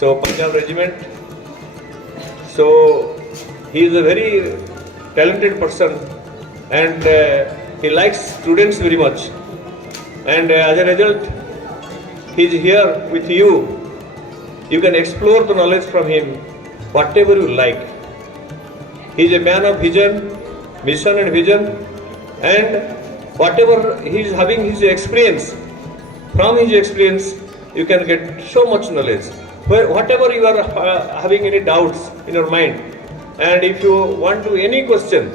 So Punjab Regiment. So he is a very talented person, and he likes students very much. And as a result, he is here with you. You can explore the knowledge from him, whatever you like. He is a man of vision, mission and vision, and whatever he is having his experience, from his experience you can get so much knowledge. Whatever you are having any doubts in your mind, and if you want to any question,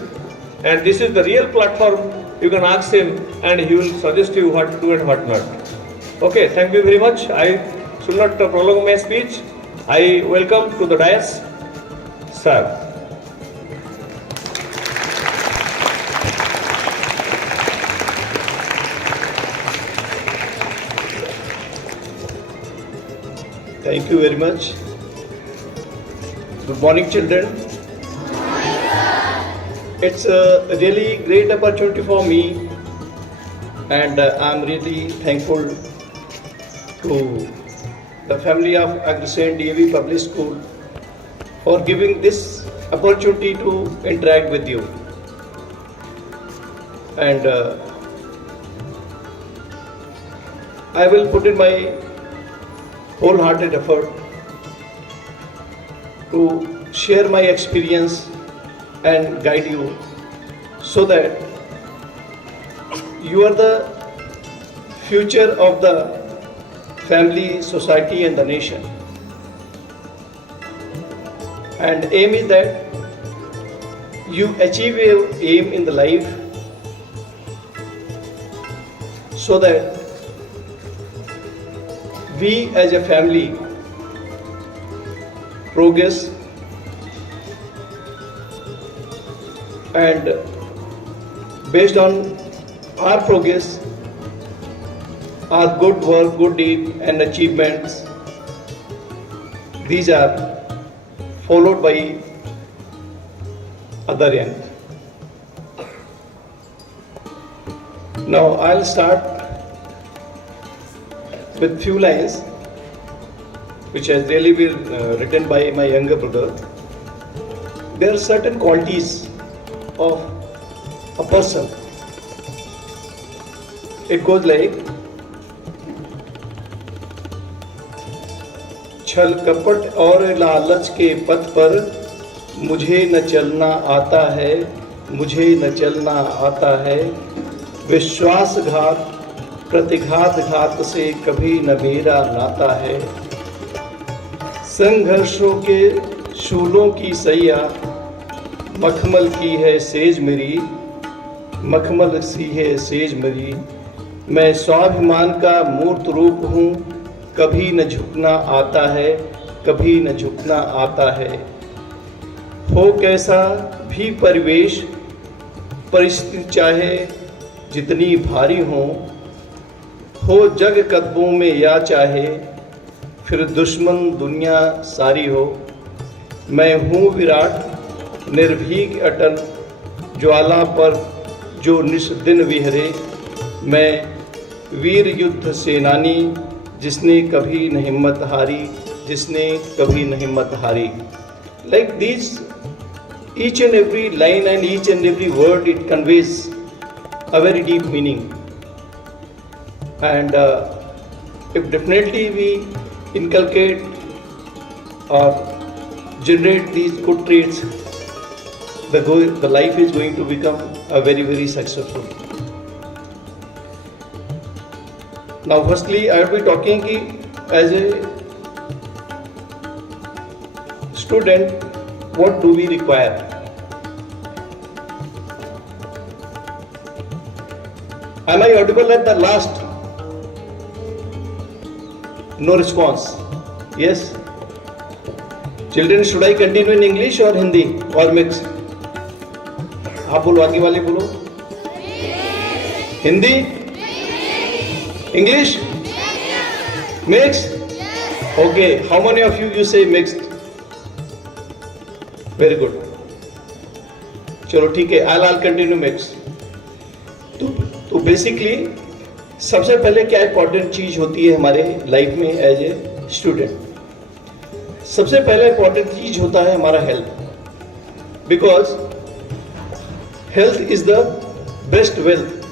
and this is the real platform, you can ask him and he will suggest you what to do and what not. Okay, thank you very much. I should not prolong my speech. I welcome to the dais, sir. Thank you very much. Good morning, children. It's a really great opportunity for me, and I'm really thankful to the family of Agresen DAV Public School for giving this opportunity to interact with you. And I will put in my wholehearted effort to share my experience and guide you so that you are the future of the family, society and the nation. And aim is that you achieve your aim in the life so that we as a family progress and based on our progress, our good work, good deed and achievements, these are followed by other end. Now I'll start with few lines which has really been written by my younger brother. There are certain qualities of a person. It goes like, छल कपट और लालच के पथ पर मुझे न चलना आता है, मुझे न चलना आता है, विश्वासघात प्रतिघात घात से कभी न मेरा नाता है, संघर्षों के शूलों की सैया मखमल की है सेज मेरी, मखमल सी है सेज मेरी, मैं स्वाभिमान का मूर्त रूप हूँ, कभी न झुकना आता है, कभी न झुकना आता है, हो कैसा भी परिवेश परिस्थिति चाहे जितनी भारी हो जग कदमों में या चाहे फिर दुश्मन दुनिया सारी हो, मैं हूँ विराट निर्भीक अटल ज्वाला पर जो निश दिन विहरे, मैं वीर युद्ध सेनानी जिसने कभी न हिम्मत हारी, जिसने कभी न हिम्मत हारी. Like these, each and every line and each and every word, it conveys a very deep meaning. And if definitely we inculcate or generate these good traits, the life is going to become a very, very successful. Now firstly I will be talking as a student, what do we require? Am I audible at the last? No response. Yes? Children, should I continue in English or Hindi or mix? आप बोलो, आगे वाले बोलो. Hindi? English? Mixed? Okay. How many of you say mixed? Very good. चलो ठीक है. I'll continue mixed. तो basically सबसे पहले क्या इंपॉर्टेंट चीज होती है हमारे लाइफ में एज ए स्टूडेंट? सबसे पहला इंपॉर्टेंट चीज होता है हमारा health, because health is the best wealth.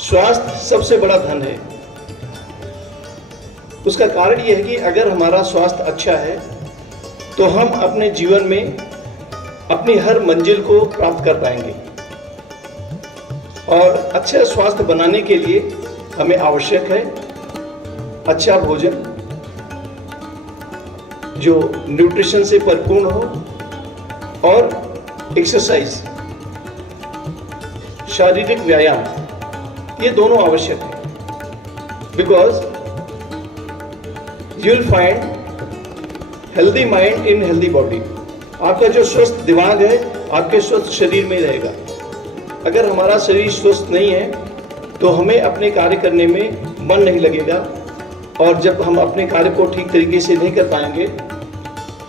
स्वास्थ्य सबसे बड़ा धन है। उसका कारण यह है कि अगर हमारा स्वास्थ्य अच्छा है तो हम अपने जीवन में अपनी हर मंजिल को प्राप्त कर पाएंगे। और अच्छा स्वास्थ्य बनाने के लिए हमें आवश्यक है अच्छा भोजन जो न्यूट्रिशन से परिपूर्ण हो, और एक्सरसाइज, शारीरिक व्यायाम, ये दोनों आवश्यक है। Because you will find healthy mind in healthy body. आपका जो स्वस्थ दिमाग है आपके स्वस्थ शरीर में रहेगा। अगर हमारा शरीर स्वस्थ नहीं है तो हमें अपने कार्य करने में मन नहीं लगेगा, और जब हम अपने कार्य को ठीक तरीके से नहीं कर पाएंगे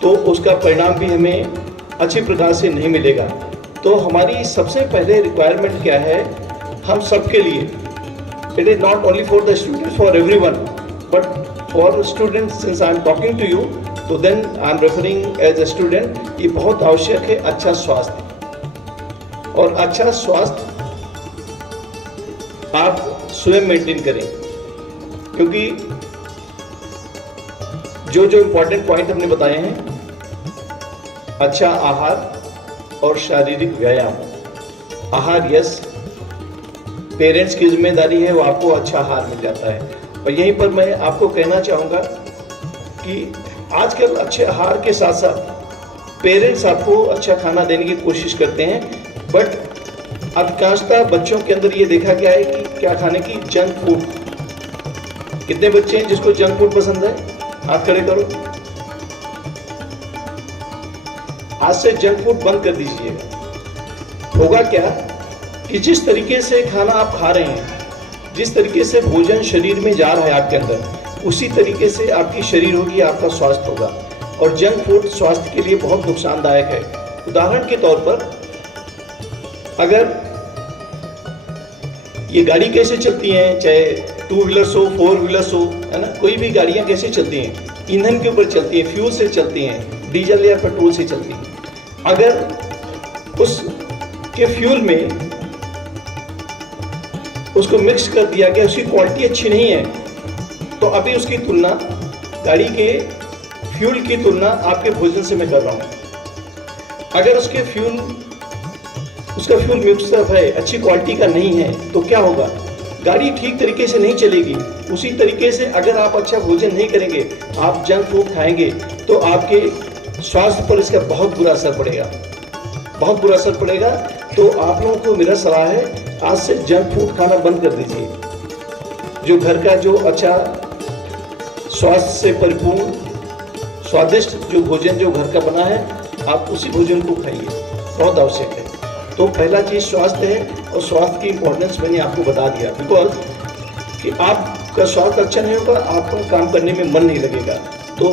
तो उसका परिणाम भी हमें अच्छी प्रकार से नहीं मिलेगा। तो हमारी सबसे पहले रिक्वायरमेंट क्या है हम सबके लिए, it is not only for the students, for everyone, but for students since I am talking to you, तो then I am referring as a student, ये बहुत आवश्यक है अच्छा स्वास्थ्य। और अच्छा स्वास्थ्य आप स्वयं मेंटेन करें, क्योंकि जो जो इंपॉर्टेंट पॉइंट हमने बताए हैं, अच्छा आहार और शारीरिक व्यायाम। आहार यस, पेरेंट्स की जिम्मेदारी है, वो आपको अच्छा आहार मिल जाता है। और यहीं पर मैं आपको कहना चाहूँगा कि आजकल अच्छे आहार के साथ साथ पेरेंट्स आपको अच्छा खाना देने की कोशिश करते हैं, बट अधिकांशतः बच्चों के अंदर ये देखा गया है कि क्या खाने की, जंक फूड। कितने बच्चे हैं जिसको जंक फूड पसंद है? हाथ खड़े करो। आज से जंक फूड बंद कर दीजिएगा। होगा क्या कि जिस तरीके से खाना आप खा रहे हैं, जिस तरीके से भोजन शरीर में जा रहा है आपके अंदर, उसी तरीके से आपकी शरीर होगी, आपका स्वास्थ्य होगा। और जंक फूड स्वास्थ्य के लिए बहुत नुकसानदायक है। उदाहरण के तौर पर, अगर ये गाड़ी कैसे चलती हैं, चाहे टू व्हीलर्स हो, फोर व्हीलर्स हो, है ना, कोई भी गाड़ियां कैसे चलती हैं, ईंधन के ऊपर चलती हैं, फ्यूल से चलती हैं, डीजल या पेट्रोल से चलती हैं। अगर उसके फ्यूल में उसको मिक्स कर दिया गया, उसकी क्वालिटी अच्छी नहीं है, तो अभी उसकी तुलना, गाड़ी के फ्यूल की तुलना आपके भोजन से मैं कर रहा हूँ। अगर उसका फ्यूल मिक्सअप है, अच्छी क्वालिटी का नहीं है, तो क्या होगा? गाड़ी ठीक तरीके से नहीं चलेगी। उसी तरीके से अगर आप अच्छा भोजन नहीं करेंगे, आप जंक फूड खाएंगे, तो आपके स्वास्थ्य पर इसका बहुत बुरा असर पड़ेगा, बहुत बुरा असर पड़ेगा। तो आप लोगों को मेरा सलाह है, आज से जंक फूड खाना बंद कर दीजिए। जो घर का जो अच्छा स्वास्थ्य से परिपूर्ण स्वादिष्ट जो भोजन जो घर का बना है, आप उसी भोजन को खाइए, बहुत आवश्यक है। तो पहला चीज़ स्वास्थ्य है, और स्वास्थ्य की इंपॉर्टेंस मैंने आपको बता दिया। बिकॉज कि आपका स्वास्थ्य अच्छा नहीं होगा, आपको काम करने में मन नहीं लगेगा। तो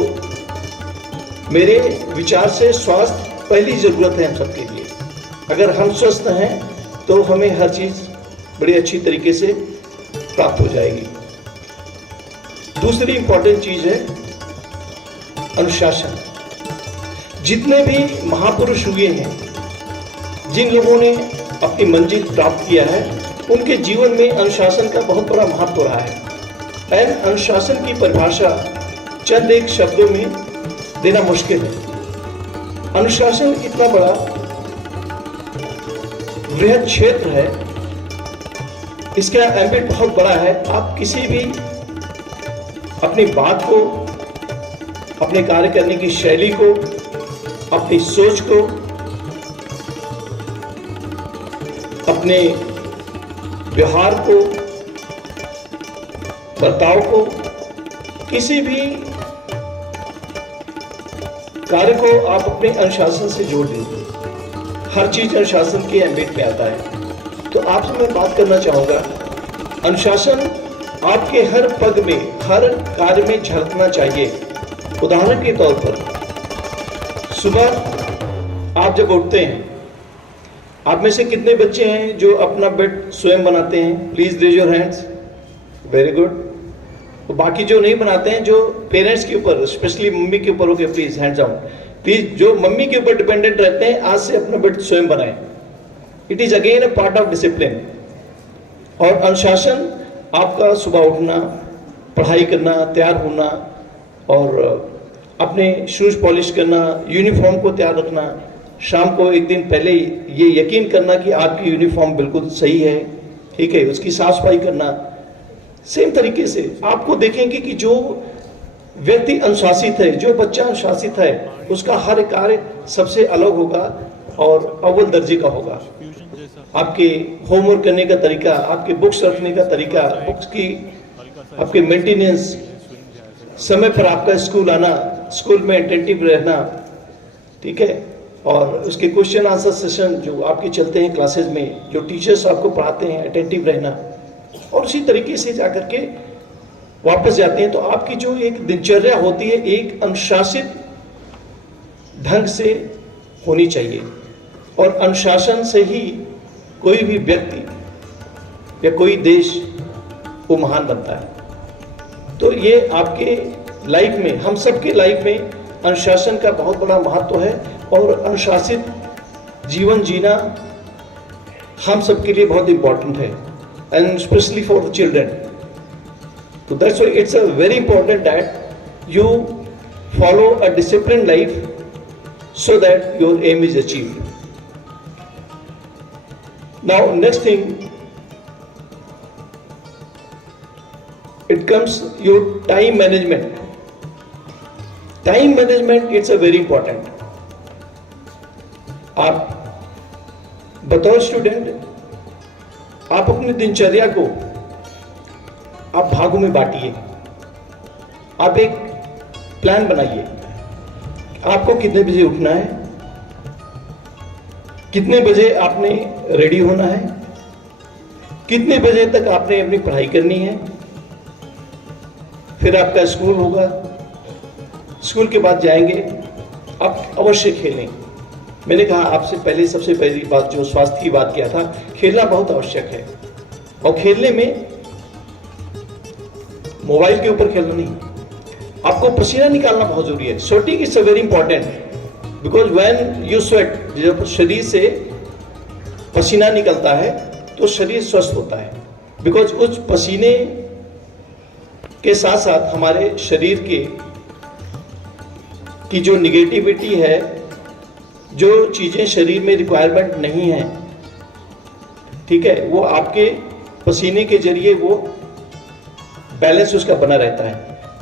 मेरे विचार से स्वास्थ्य पहली ज़रूरत है हम सबके लिए। अगर हम स्वस्थ हैं तो हमें हर चीज़ बड़ी अच्छी तरीके से प्राप्त हो जाएगी। दूसरी इंपॉर्टेंट चीज़ है अनुशासन। जितने भी महापुरुष हुए हैं, जिन लोगों ने अपनी मंजिल प्राप्त किया है, उनके जीवन में अनुशासन का बहुत बड़ा महत्व रहा है। एंड अनुशासन की परिभाषा चंद एक शब्दों में देना मुश्किल है। अनुशासन इतना बड़ा वृहद क्षेत्र है, इसका एम्बिट बहुत बड़ा है। आप किसी भी अपनी बात को, अपने कार्य करने की शैली को, अपनी सोच को, अपने व्यवहार को, बर्ताव को, किसी भी कार्य को आप अपने अनुशासन से जोड़ दीजिए। हर चीज अनुशासन के एम्बिट में आता है। तो आपसे मैं बात करना चाहूँगा, अनुशासन आपके हर पग में, हर कार्य में झलकना चाहिए। उदाहरण के तौर पर, सुबह आप जब उठते हैं, आप में से कितने बच्चे हैं जो अपना बेड स्वयं बनाते हैं? Please raise your hands. Very good. तो बाकी जो नहीं बनाते हैं, जो पेरेंट्स के ऊपर, स्पेशली मम्मी के ऊपर हो गए, प्लीज हैंड्स डाउन। प्लीज जो मम्मी के ऊपर डिपेंडेंट रहते हैं, आज से अपना बेड स्वयं बनाएं। It is again a part of discipline. और अनुशासन आपका सुबह उठना, पढ़ाई करना, तैयार होना और अपने शूज पॉलिश करना, यूनिफॉर्म को तैयार रखना, शाम को एक दिन पहले ये यकीन करना कि आपकी यूनिफॉर्म बिल्कुल सही है, ठीक है, उसकी साफ सफाई करना। सेम तरीके से आपको देखेंगे कि जो व्यक्ति अनुशासित है, जो बच्चा अनुशासित है, उसका हर कार्य सबसे अलग होगा और अव्वल दर्जे का होगा। आपके होमवर्क करने का तरीका, आपके बुक्स रखने का तरीका, बुक्स की आपके मेंटेनेंस, समय पर आपका स्कूल आना, स्कूल में अटेंटिव रहना, ठीक है, और उसके क्वेश्चन आंसर सेशन जो आपके चलते हैं क्लासेस में, जो टीचर्स आपको पढ़ाते हैं, अटेंटिव रहना, और उसी तरीके से जाकर के वापस जाते हैं। तो आपकी जो एक दिनचर्या होती है, एक अनुशासित ढंग से होनी चाहिए। और अनुशासन से ही कोई भी व्यक्ति या कोई देश वो महान बनता है। तो ये आपके लाइफ में, हम सबके लाइफ में अनुशासन का बहुत बड़ा महत्व है और अनुशासित जीवन जीना हम सबके लिए बहुत इंपॉर्टेंट है, and specially for the children. So that's why it's a very important that you follow a disciplined life so that your aim is achieved. Now next thing, it comes your time management. Time management it's a very important. आप बतौर student आप अपनी दिनचर्या को आप भागों में बांटिए। आप एक प्लान बनाइए, आपको कितने बजे उठना है, कितने बजे आपने रेडी होना है, कितने बजे तक आपने अपनी पढ़ाई करनी है, फिर आपका स्कूल होगा, स्कूल के बाद जाएंगे, आप अवश्य खेलें। मैंने कहा आपसे पहले, सबसे पहली बात जो स्वास्थ्य की बात किया था, खेलना बहुत आवश्यक है। और खेलने में मोबाइल के ऊपर खेलना नहीं, आपको पसीना निकालना बहुत जरूरी है। Sweating is very important, because when you sweat, जब शरीर से पसीना निकलता है तो शरीर स्वस्थ होता है। बिकॉज उस पसीने के साथ साथ हमारे शरीर की जो निगेटिविटी है, जो चीजें शरीर में रिक्वायरमेंट नहीं है, ठीक है, वो आपके पसीने के जरिए वो बैलेंस उसका बना रहता है।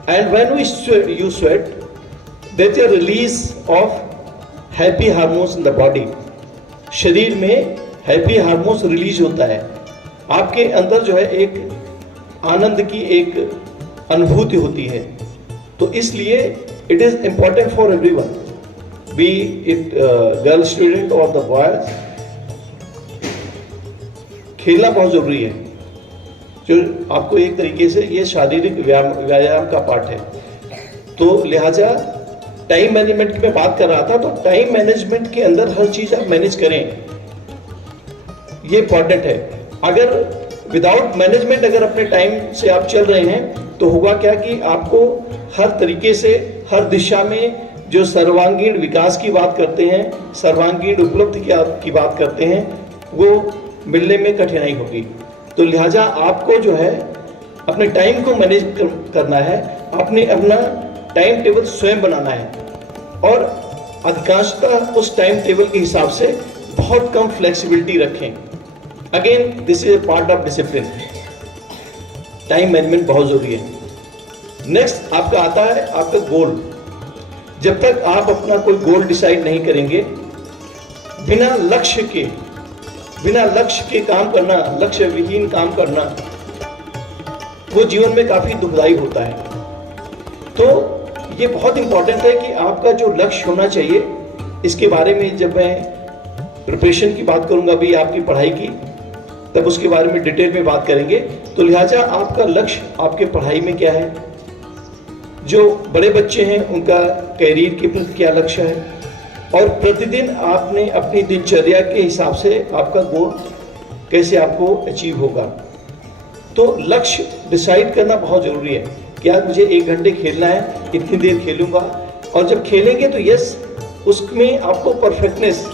And when you sweat, there is a release of happy hormones in the body. शरीर में हैप्पी हार्मोन्स रिलीज होता है, आपके अंदर जो है एक आनंद की एक अनुभूति होती है। तो इसलिए it is important for everyone, B it girl student और द बॉयज। खेलना बहुत जरूरी है, जो आपको एक तरीके से ये शारीरिक व्यायाम का पार्ट है। तो लिहाजा टाइम मैनेजमेंट की मैं बात कर रहा था, तो टाइम मैनेजमेंट के अंदर हर चीज आप मैनेज करें, ये इंपॉर्टेंट है। अगर विदाउट मैनेजमेंट अगर अपने टाइम से आप चल रहे हैं तो होगा क्या कि आपको हर तरीके से, हर दिशा में जो सर्वांगीण विकास की बात करते हैं, सर्वांगीण उपलब्धि की बात करते हैं, वो मिलने में कठिनाई होगी। तो लिहाजा आपको जो है अपने टाइम को मैनेज करना है, आपने अपना टाइम टेबल स्वयं बनाना है और अधिकांशतः उस टाइम टेबल के हिसाब से बहुत कम फ्लेक्सिबिलिटी रखें। Again this is a part of discipline. Time management बहुत जरूरी है। नेक्स्ट आपका आता है आपका गोल। जब तक आप अपना कोई गोल डिसाइड नहीं करेंगे, बिना लक्ष्य के काम करना, लक्ष्य विहीन काम करना, वो जीवन में काफी दुखदायी होता है। तो ये बहुत इंपॉर्टेंट है कि आपका जो लक्ष्य होना चाहिए, इसके बारे में जब मैं प्रिपरेशन की बात करूंगा भी आपकी पढ़ाई की, तब उसके बारे में डिटेल में बात करेंगे। तो लिहाजा आपका लक्ष्य आपके पढ़ाई में क्या है, जो बड़े बच्चे हैं उनका कैरियर के प्रति क्या लक्ष्य है, और प्रतिदिन आपने अपनी दिनचर्या के हिसाब से आपका गोल कैसे आपको अचीव होगा। तो लक्ष्य डिसाइड करना बहुत जरूरी है। कि आज मुझे 1 घंटे खेलना है, इतनी देर खेलूंगा। और जब खेलेंगे तो यस, उसमें आपको परफेक्टनेस,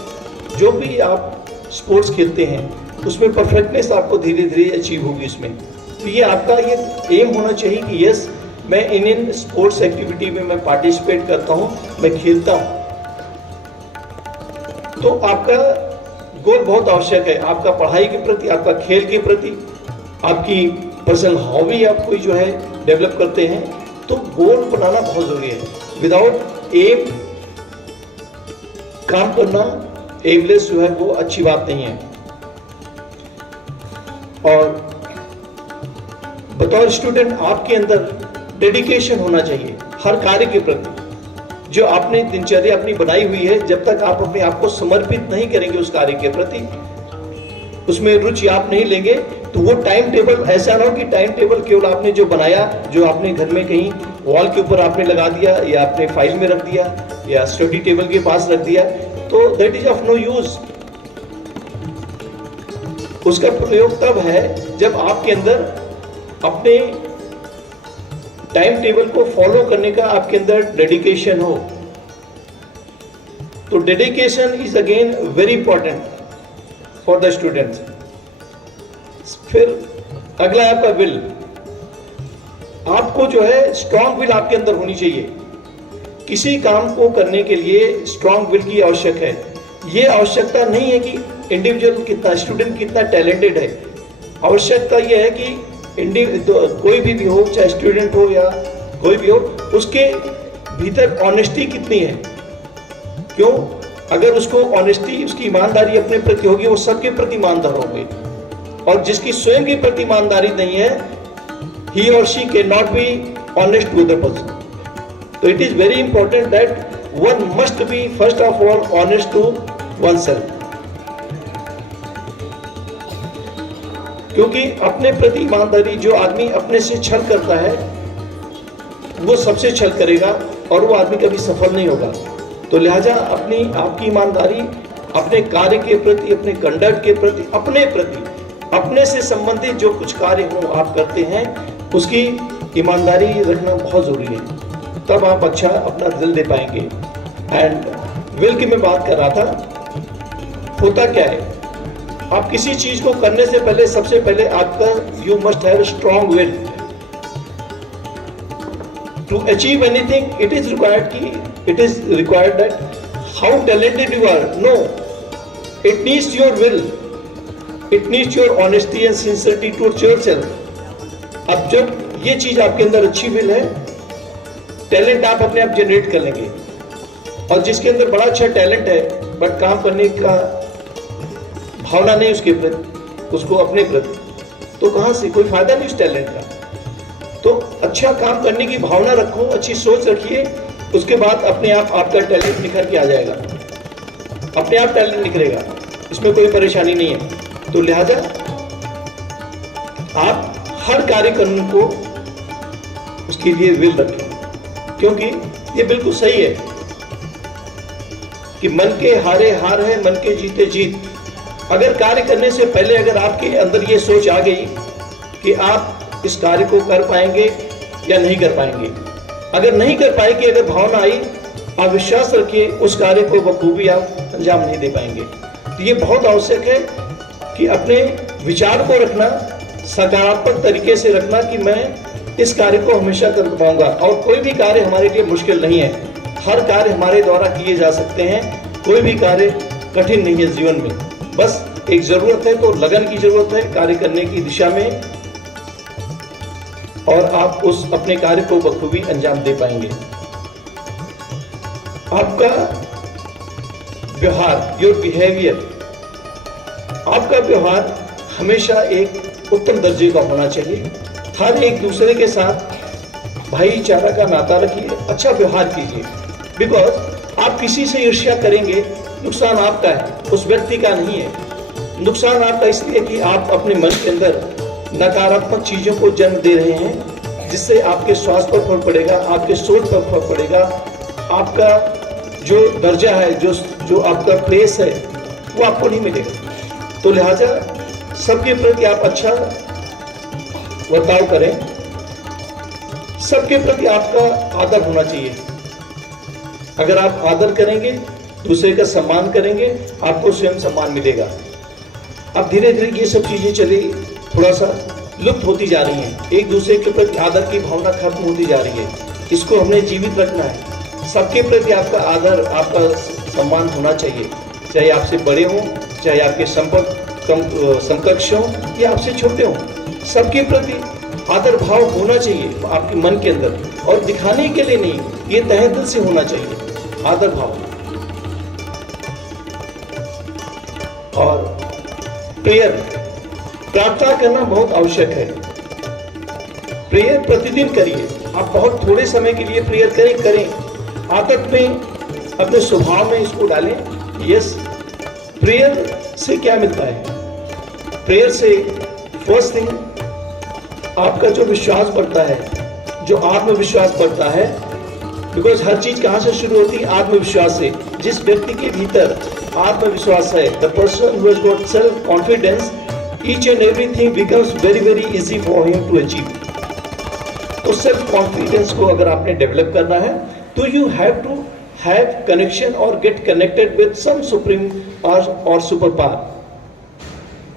जो भी आप स्पोर्ट्स खेलते हैं उसमें परफेक्टनेस आपको धीरे धीरे अचीव होगी इसमें। तो ये आपका ये एम होना चाहिए कि यस, मैं इन स्पोर्ट्स एक्टिविटी में मैं पार्टिसिपेट करता हूँ, मैं खेलता हूँ। तो आपका गोल बहुत आवश्यक है, आपका पढ़ाई के प्रति, आपका खेल के प्रति, आपकी पर्सनल हॉबी आप कोई जो है डेवलप करते हैं, तो गोल बनाना बहुत जरूरी है। विदाउट एम काम करना, एमलेस जो है वो अच्छी बात नहीं है। और बतौर स्टूडेंट आपके अंदर डेडिकेशन होना चाहिए हर कार्य के प्रति। जो आपने दिनचर्या अपनी बनाई हुई है, जब तक आप अपने आप को समर्पित नहीं करेंगे उस कार्य के प्रति, उसमें रुचि आप नहीं लेंगे, तो वो टाइम टेबल ऐसा ना हो कि टाइम टेबल केवल आपने जो बनाया, जो आपने घर में कहीं वॉल के ऊपर आपने लगा दिया या अपने फाइल में रख दिया या स्टडी टेबल के पास रख दिया, तो that is of no use. उसका प्रयोग तब है जब आपके अंदर अपने टाइम टेबल को फॉलो करने का आपके अंदर डेडिकेशन हो। तो dedication is again very important for the students. फिर अगला है आपका विल। आपको जो है स्ट्रांग विल आपके अंदर होनी चाहिए। किसी काम को करने के लिए स्ट्रांग विल की आवश्यक है। यह आवश्यकता नहीं है कि इंडिविजुअल कितना, स्टूडेंट कितना टैलेंटेड है। आवश्यकता यह है कि कोई भी हो, चाहे स्टूडेंट हो या कोई भी हो, उसके भीतर ऑनेस्टी कितनी है। क्यों? अगर उसको ऑनेस्टी, उसकी ईमानदारी अपने प्रति होगी, वो सबके प्रति ईमानदार होंगे। और जिसकी स्वयं के प्रति ईमानदारी नहीं है, he or she cannot be honest to the person. So it is very important that one must be first of all honest to oneself. क्योंकि अपने प्रति ईमानदारी, जो आदमी अपने से छल करता है वो सबसे छल करेगा और वो आदमी कभी सफल नहीं होगा। तो लिहाजा अपनी आपकी ईमानदारी अपने कार्य के प्रति, अपने कंडक्ट के प्रति, अपने से संबंधित जो कुछ कार्य हो आप करते हैं, उसकी ईमानदारी रखना बहुत जरूरी है। तब आप अच्छा अपना दिल दे पाएंगे। एंड विल की मैं बात कर रहा था। होता क्या है, आप किसी चीज को करने से पहले सबसे पहले आपका you must have strong will to achieve anything. It is required that how talented you are, no, it needs your will, it needs your honesty and sincerity towards yourself. अब जब ये चीज आपके अंदर अच्छी विल है, टैलेंट आप अपने आप जनरेट कर लेंगे। और जिसके अंदर बड़ा अच्छा टैलेंट है बट काम करने का भावना नहीं उसके प्रति, उसको अपने प्रति, तो कहां से, कोई फायदा नहीं उस टैलेंट का। तो अच्छा काम करने की भावना रखो, अच्छी सोच रखिए, उसके बाद अपने आप आपका टैलेंट निखर के आ जाएगा, अपने आप टैलेंट निखरेगा, इसमें कोई परेशानी नहीं है। तो लिहाजा आप हर कार्यक्रम को उसके लिए विल रखें, क्योंकि ये बिल्कुल सही है कि मन के हारे हार है, मन के जीते जीत। अगर कार्य करने से पहले अगर आपके अंदर ये सोच आ गई कि आप इस कार्य को कर पाएंगे या नहीं कर पाएंगे, अगर नहीं कर पाएंगे, अगर भावना आई, आप विश्वास रखिए उस कार्य को बखूबी आप अंजाम नहीं दे पाएंगे। तो ये बहुत आवश्यक है कि अपने विचार को रखना, सकारात्मक तरीके से रखना कि मैं इस कार्य को हमेशा कर पाऊंगा। और कोई भी कार्य हमारे लिए मुश्किल नहीं है, हर कार्य हमारे द्वारा किए जा सकते हैं, कोई भी कार्य कठिन नहीं है जीवन में। बस एक जरूरत है, तो लगन की जरूरत है कार्य करने की दिशा में, और आप उस अपने कार्य को बखूबी अंजाम दे पाएंगे। आपका व्यवहार, योर बिहेवियर, आपका व्यवहार हमेशा एक उत्तम दर्जे का होना चाहिए। हर एक दूसरे के साथ भाईचारा का नाता रखिए, अच्छा व्यवहार कीजिए। बिकॉज आप किसी से ईर्ष्या करेंगे, नुकसान आपका है, उस व्यक्ति का नहीं है। नुकसान आपका इसलिए कि आप अपने मन के अंदर नकारात्मक चीजों को जन्म दे रहे हैं, जिससे आपके स्वास्थ्य पर फर्क पड़ेगा, आपके सोच पर फर्क पड़ेगा, आपका जो दर्जा है, जो आपका प्लेस है, वो आपको नहीं मिलेगा। तो लिहाजा सबके प्रति आप अच्छा बर्ताव करें, सबके प्रति आपका आदर होना चाहिए। अगर आप आदर करेंगे, दूसरे का सम्मान करेंगे, आपको स्वयं सम्मान मिलेगा। अब धीरे धीरे ये सब चीजें चली थोड़ा सा लुप्त होती जा रही हैं। एक दूसरे के प्रति आदर की भावना खत्म होती जा रही है। इसको हमने जीवित रखना है। सबके प्रति आपका आदर, आपका सम्मान होना चाहिए, चाहे आपसे बड़े हों, चाहे आपके समकक्ष हों या आपसे छोटे हों। सबके प्रति आदर भाव होना चाहिए आपके मन के अंदर, और दिखाने के लिए नहीं, ये तहे दिल से होना चाहिए आदर भाव। और प्रेयर, प्रार्थना करना बहुत आवश्यक है। प्रेयर प्रतिदिन करिए। आप बहुत थोड़े समय के लिए प्रेयर करें। आदत में, अपने स्वभाव में इसको डालें। यस, प्रेयर से क्या मिलता है? प्रेयर से फर्स्ट थिंग, आपका जो विश्वास बढ़ता है, जो आत्मविश्वास बढ़ता है। बिकॉज हर चीज कहां से शुरू होती है? आत्मविश्वास से। जिस व्यक्ति के भीतर आत्मविश्वास है, the person who has got self confidence, each and everything becomes very very easy for him to achieve. तो सेल्फ कॉन्फिडेंस को अगर आपने डेवलप करना है, तो you have to have connection और get connected with some supreme और super power.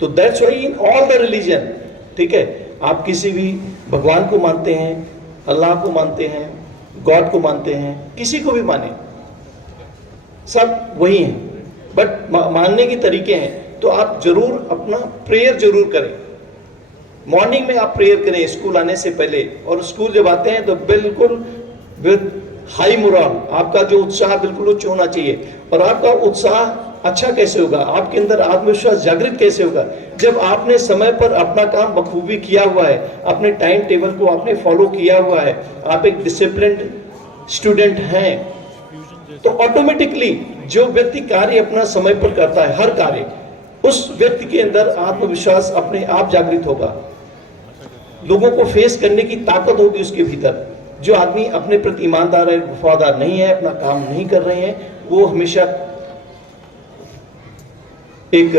तो that's why in all the religion, ठीक है, आप किसी भी भगवान को मानते हैं, अल्लाह को मानते हैं, गॉड को मानते हैं, किसी को भी माने, सब वही हैं, बट मानने के तरीके हैं। तो आप जरूर अपना प्रेयर जरूर करें। मॉर्निंग में आप प्रेयर करें स्कूल आने से पहले, और स्कूल जब आते हैं तो बिल्कुल विद हाई मोरल, आपका जो उत्साह बिल्कुल उच्च होना चाहिए। और आपका उत्साह अच्छा कैसे होगा? आपके अंदर आत्मविश्वास जागृत कैसे होगा? जब आपने समय पर अपना काम बखूबी किया हुआ है, अपने टाइम टेबल को आपने फॉलो किया हुआ है, आप एक डिसिप्लिन्ड स्टूडेंट हैं, तो ऑटोमेटिकली जो व्यक्ति कार्य अपना समय पर करता है, हर कार्य, उस व्यक्ति के अंदर आत्मविश्वास अपने आप जागृत होगा। लोगों को फेस करने की ताकत होगी उसके भीतर। जो आदमी अपने प्रति ईमानदार है, वफादार नहीं है, अपना काम नहीं कर रहे हैं, वो हमेशा एक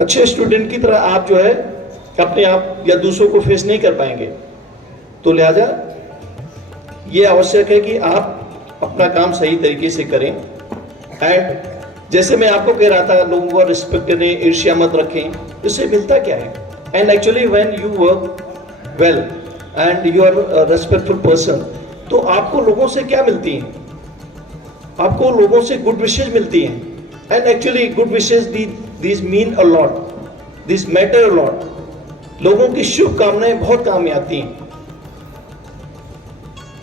अच्छे स्टूडेंट की तरह आप जो है अपने आप या दूसरों को फेस नहीं कर पाएंगे। तो लिहाजा ये आवश्यक है कि आप अपना काम सही तरीके से करें। एंड जैसे मैं आपको कह रहा था, लोगों को रिस्पेक्ट करें, ईर्ष्या मत रखें, इससे मिलता क्या है? And actually when you work well and you are respectful person, तो आपको लोगों से क्या मिलती हैं? आपको लोगों से गुड विशेज मिलती हैं। And actually good wishes these mean a lot, this matter a lot. लोगों की शुभकामनाएं बहुत काम में आती हैं,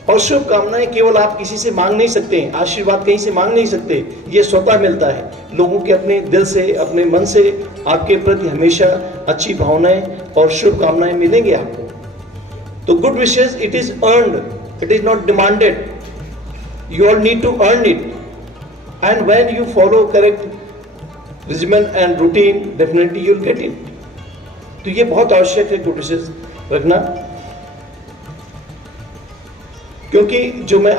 और शुभकामनाएं केवल आप किसी से मांग नहीं सकते हैं, आशीर्वाद कहीं से मांग नहीं सकते, ये स्वतः मिलता है। लोगों के अपने दिल से, अपने मन से आपके प्रति हमेशा अच्छी भावनाएं और शुभकामनाएं मिलेंगे आपको। तो good wishes, it is earned, it is not demanded, you all need to earn it. And when you follow correct regiment and routine, definitely you will get it. तो ये बहुत आवश्यक है गुड विशेस रखना, क्योंकि जो मैं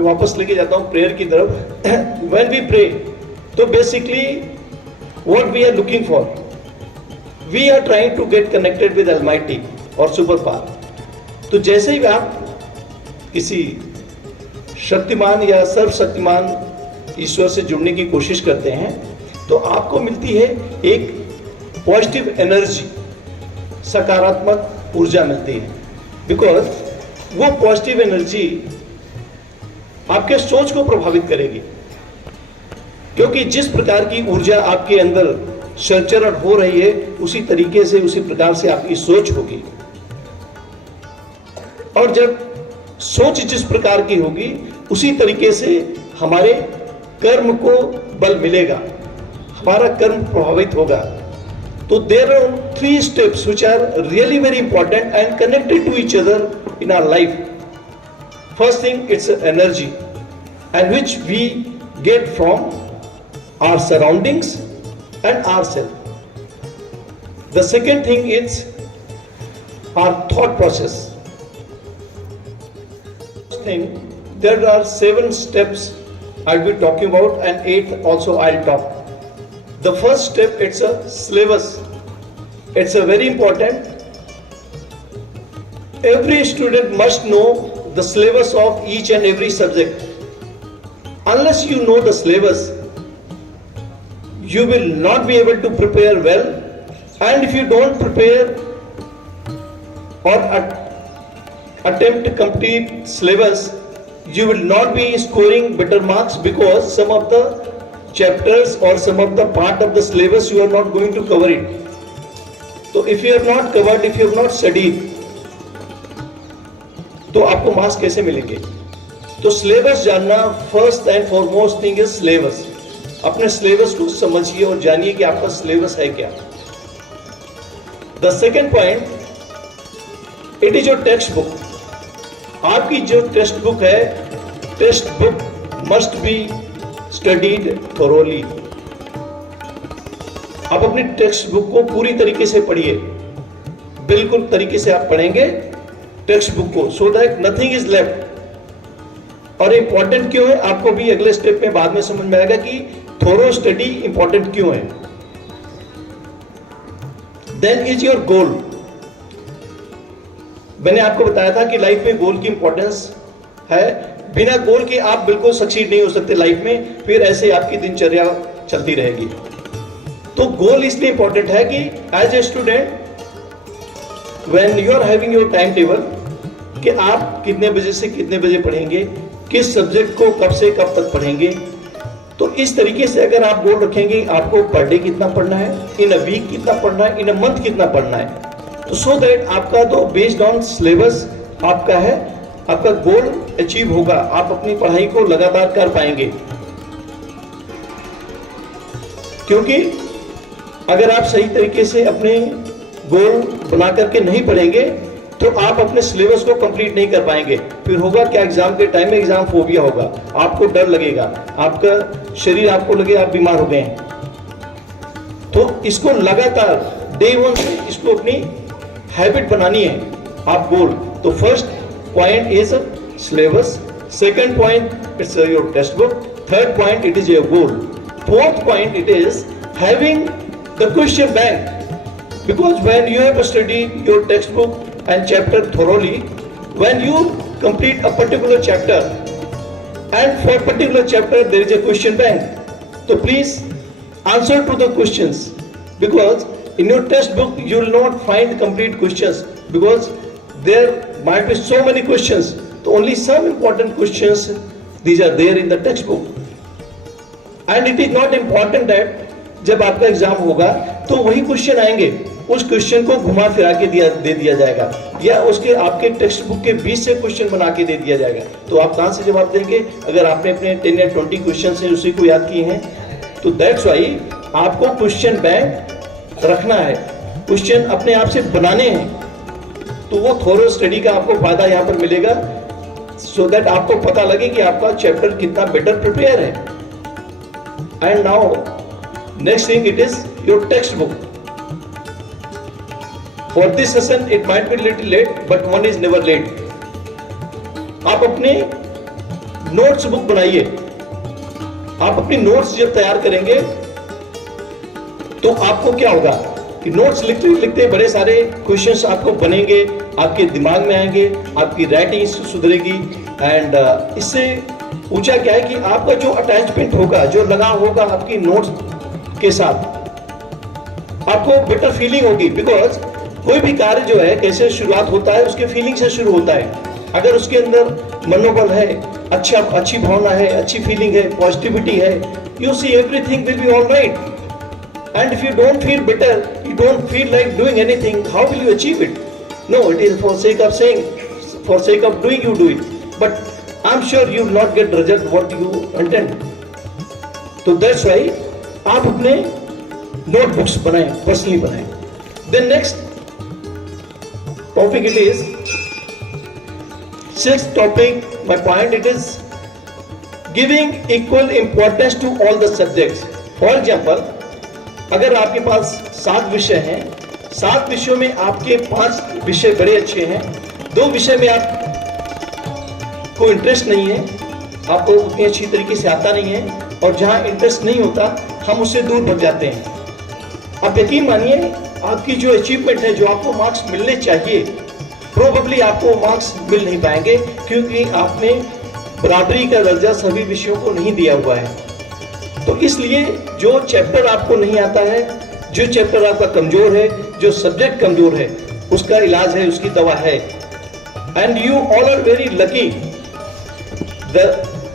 वापस लेके जाता हूं प्रेयर की तरफ। व्हेन वी प्रे, तो basically what we are looking for, we are trying to get connected with almighty और सुपर पावर। तो जैसे ही आप किसी शक्तिमान या सर्वशक्तिमान ईश्वर से जुड़ने की कोशिश करते हैं, तो आपको मिलती है एक पॉजिटिव एनर्जी, सकारात्मक ऊर्जा मिलती है। बिकॉज वो पॉजिटिव एनर्जी आपके सोच को प्रभावित करेगी, क्योंकि जिस प्रकार की ऊर्जा आपके अंदर संचरण हो रही है, उसी तरीके से, उसी प्रकार से आपकी सोच होगी। और जब सोच जिस प्रकार की होगी, उसी तरीके से हमारे कर्म को बल मिलेगा, हमारा कर्म प्रभावित होगा। तो there are 3 steps which are really very important and connected to each other in our life. First thing, it's energy, and which we get from our surroundings and ourselves. The second thing is our thought process. First thing, there are 7 steps I'll be talking about, and 8th also I'll talk. The first step, it's a syllabus. It's a very important. Every student must know the syllabus of each and every subject. Unless you know the syllabus, you will not be able to prepare well. And if you don't prepare or attempt to complete syllabus, you will not be scoring better marks, because some of the chapters or some of the part of the syllabus you are not going to cover it. So if you have not covered, if you have not studied, तो आपको marks कैसे मिलेंगे? तो syllabus जानना, first and foremost thing is syllabus. अपने syllabus को समझिए और जानिए कि आपका सिलेबस है क्या. The second point, it is your text book. आपकी जो टेक्स्ट बुक है, text book must be studied thoroughly. आप अपनी टेक्स्ट बुक को पूरी तरीके से पढ़िए, बिल्कुल तरीके से आप पढ़ेंगे टेक्स्ट बुक को, सो दैट नथिंग इज लेफ्ट. और इंपॉर्टेंट क्यों है, आपको भी अगले स्टेप में बाद में समझ में आएगा कि थोरो स्टडी इंपॉर्टेंट क्यों है. Then is your goal. मैंने आपको बताया था कि लाइफ में गोल की इंपॉर्टेंस है. बिना गोल के आप बिल्कुल सक्सीड नहीं हो सकते लाइफ में, फिर ऐसे आपकी दिनचर्या चलती रहेगी. तो गोल इसलिए इंपॉर्टेंट है कि as a student when you are having your time table, कि आप कितने बजे से कितने बजे पढ़ेंगे, किस सब्जेक्ट को कब से कब तक पढ़ेंगे. तो इस तरीके से अगर आप गोल रखेंगे, आपको पर डे कितना पढ़ना है, इन अ वीक कितना पढ़ना है, इन अ मंथ कितना पढ़ना है, तो सो दैट आपका तो बेस्ड ऑन सिलेबस आपका है, आपका गोल अचीव होगा, आप अपनी पढ़ाई को लगातार कर पाएंगे. क्योंकि अगर आप सही तरीके से अपने गोल बना करके नहीं पढ़ेंगे तो आप अपने सिलेबस को कंप्लीट नहीं कर पाएंगे. फिर होगा क्या, एग्जाम के टाइम में एग्जाम फोबिया होगा, आपको डर लगेगा, आपका शरीर आपको लगे आप बीमार हो गए हैं. तो इसको लगातार डे वन से इसको अपनी हैबिट बनानी है आप गोल. तो first point is syllabus, second point it's your text book, third point it is your goal, fourth point it is having the question bank. Because when you have studied your textbook and chapter thoroughly, when you complete a particular chapter and for particular chapter there is a question bank, so please answer to the questions, because in your textbook you will not find complete questions, because there might be so many questions, so only some important questions these are there in the textbook. And it is not important that जब आपका exam होगा तो वही question आएंगे, उस question को घुमा फिरा के दे दिया जाएगा, या उसके आपके टेक्स्ट बुक के बीच से क्वेश्चन बना के दे दिया जाएगा. तो आप कहां से जवाब देंगे अगर आपने अपने 10 या 20 क्वेश्चन से उसी को याद किए हैं. तो दैट्स वाई आपको क्वेश्चन बैंक रखना है, क्वेश्चन अपने आप से बनाने हैं. तो वो थोरो स्टडी का आपको फायदा यहाँ पर मिलेगा, सो दैट आपको पता लगे कि आपका चैप्टर कितना बेटर प्रिपेयर है. And now next thing, it is your textbook. For this session it might be little late, but one is never late. आप अपने नोट्स बुक बनाइए. आप अपनी नोट्स जब तैयार करेंगे तो आपको क्या होगा कि नोट्स लिखते लिखते बड़े सारे क्वेश्चंस आपको बनेंगे, आपके दिमाग में आएंगे, आपकी राइटिंग सुधरेगी. एंड इससे ऊंचा क्या है कि आपका जो अटैचमेंट होगा, जो लगाव होगा आपकी नोट्स के साथ, आपको बेटर फीलिंग होगी. बिकॉज कोई भी कार्य जो है कैसे शुरुआत होता है, उसके फीलिंग से शुरू होता है. अगर उसके अंदर मनोबल है, अच्छी भावना है, अच्छी फीलिंग है, पॉजिटिविटी है, you see everything will be all right. And if you don't feel better, you don't feel like doing anything, how will you achieve it? No, it is for sake of saying, for sake of doing you do it, but I am sure you will not get result what you intend. तो that's why आप अपने notebooks बनाएं, personally बनाएं. Then next topic it is sixth topic, my point it is giving equal importance to all the subjects. For example, अगर आपके पास 7 विषय हैं, 7 विषयों में आपके 5 विषय बड़े अच्छे हैं, 2 विषय में आपको इंटरेस्ट नहीं है, आपको उतनी अच्छी तरीके से आता नहीं है, और जहां इंटरेस्ट नहीं होता हम उससे दूर भग जाते हैं. आप यकीन मानिए आपकी जो अचीवमेंट है, जो आपको मार्क्स मिलने चाहिए, प्रोबेबली आपको मार्क्स मिल नहीं पाएंगे, क्योंकि आपने बराबरी का दर्जा सभी विषयों को नहीं दिया हुआ है। तो इसलिए जो चैप्टर आपको नहीं आता है, जो चैप्टर आपका कमजोर है, जो सब्जेक्ट कमजोर है, उसका इलाज है, उसकी दवा है। And you all are very lucky.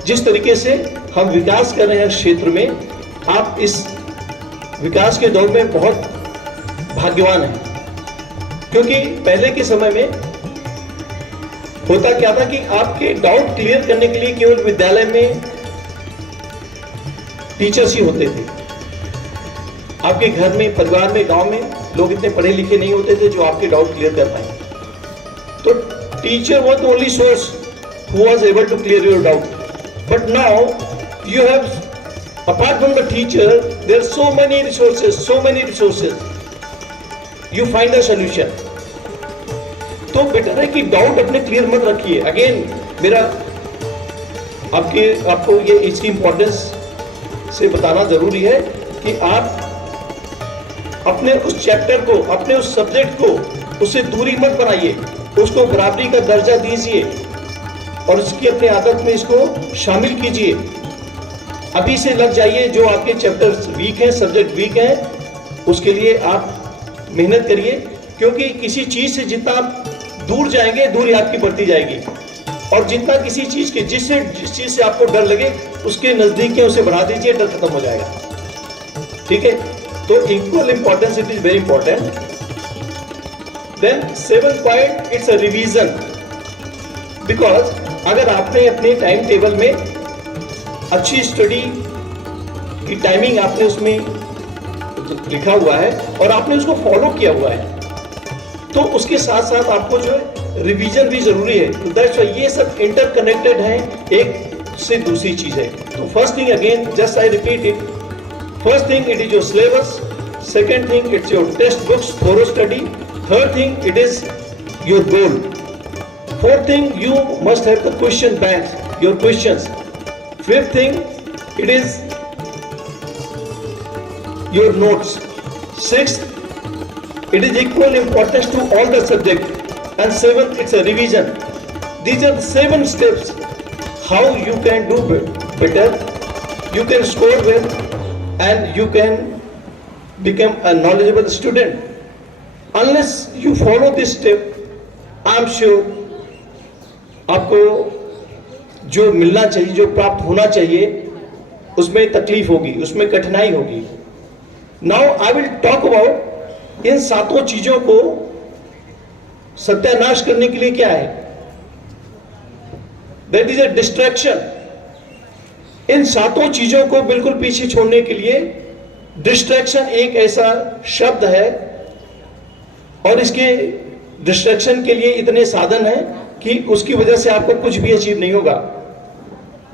जिस तरीके से हम विकास कर रहे हैं क्षेत्र में, आप इस विकास के दौर में बहुत भाग्यवान हैं, क्योंकि पहले के समय में होता क्या था कि आपके डाउट क्लियर करने के लिए केवल विद्यालय में टीचर्स ही होते थे। आपके घर में, परिवार में, गांव में लोग इतने पढ़े लिखे नहीं होते थे जो आपके डाउट क्लियर कर पाए। तो teacher was the only source who was able to clear your doubt. But now you have, apart from the teacher, there are so many resources. You find a solution. तो better है कि doubt अपने clear मत रखिए। Again मेरा आपको ये इसकी इंपॉर्टेंस से बताना जरूरी है कि आप अपने उस चैप्टर को, अपने उस सब्जेक्ट को, उससे दूरी मत बनाइए, उसको बराबरी का दर्जा दीजिए और उसकी अपनी आदत में इसको शामिल कीजिए। अभी से लग जाइए। जो आपके चैप्टर्स वीक हैं, सब्जेक्ट वीक हैं, उसके लिए आप मेहनत करिए, क्योंकि किसी चीज से जितना आप दूर जाएंगे, दूरी आपकी बढ़ती जाएगी। और जितना किसी चीज के जिस चीज से आपको डर लगे, उसके नजदीक उसे बढ़ा दीजिए, डर खत्म हो जाएगा। ठीक है, तो equal importance, it is very important. Then 7th point, it's a revision. Because अगर आपने अपने टाइम टेबल में अच्छी स्टडी की टाइमिंग आपने उसमें लिखा हुआ है और आपने उसको फॉलो किया हुआ है, तो उसके साथ साथ आपको जो है रिवीजन भी जरूरी है। तो दैट्स व्हाई ये सब इंटरकनेक्टेड है, एक से दूसरी चीज है। तो first thing, again just I repeat it, first thing it is your syllabus, second thing it's your text books, thorough study, third thing it is your goal, fourth thing you must have the question bank, your questions, fifth thing it is your notes, sixth it is equal importance to all the subject, and seventh it's a revision. These are the 7 steps how you can do better, you can score well, and you can become a knowledgeable student. Unless you follow this step, I am sure आपको जो मिलना चाहिए, जो प्राप्त होना चाहिए, उसमें तकलीफ होगी, उसमें कठिनाई होगी। Now I will talk about इन 7 चीजों को सत्यानाश करने के लिए क्या है। That is a distraction. इन 7 चीजों को बिल्कुल पीछे छोड़ने के लिए डिस्ट्रैक्शन एक ऐसा शब्द है, और इसके डिस्ट्रैक्शन के लिए इतने साधन हैं कि उसकी वजह से आपको कुछ भी अचीव नहीं होगा।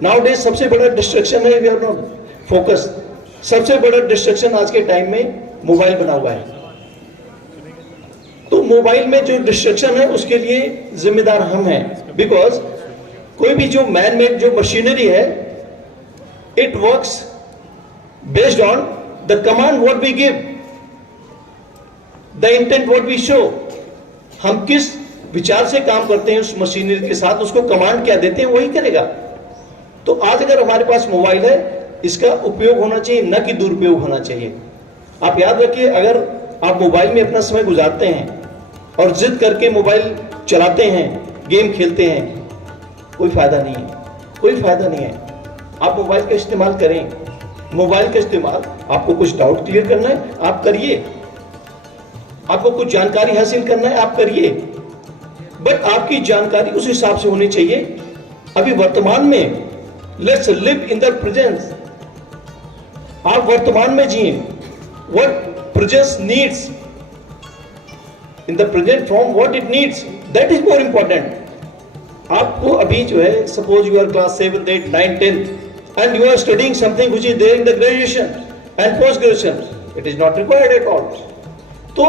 नाउडेज सबसे बड़ा डिस्ट्रैक्शन है, वी आर नॉट फोकस। सबसे बड़ा डिस्ट्रैक्शन आज के टाइम में मोबाइल बना हुआ है। तो मोबाइल में जो डिस्ट्रैक्शन है उसके लिए जिम्मेदार हम हैं, बिकॉज कोई भी जो मैन मेड जो मशीनरी है, it works based on the command what we give, the intent what we show. हम किस विचार से काम करते हैं उस मशीनरी के साथ, उसको कमांड क्या देते हैं वही करेगा। तो आज अगर हमारे पास मोबाइल है, इसका उपयोग होना चाहिए, न कि दुरुपयोग होना चाहिए। आप याद रखिए, अगर आप मोबाइल में अपना समय गुजारते हैं और जिद करके मोबाइल चलाते हैं, गेम खेलते हैं, कोई फायदा नहीं है, कोई फायदा नहीं है। आप मोबाइल का इस्तेमाल करें, मोबाइल का इस्तेमाल, आपको कुछ डाउट क्लियर करना है आप करिए, आपको कुछ जानकारी हासिल करना है आप करिए, बट आपकी जानकारी उस हिसाब से होनी चाहिए। अभी वर्तमान में let's live in the presence, आप वर्तमान में जिए। What presence needs in the present from what it needs, that is more important. आपको अभी जो है, suppose you are class 7th 8th 9th 10th and you are studying something which is there in the graduation and post graduation, it is not required at all. तो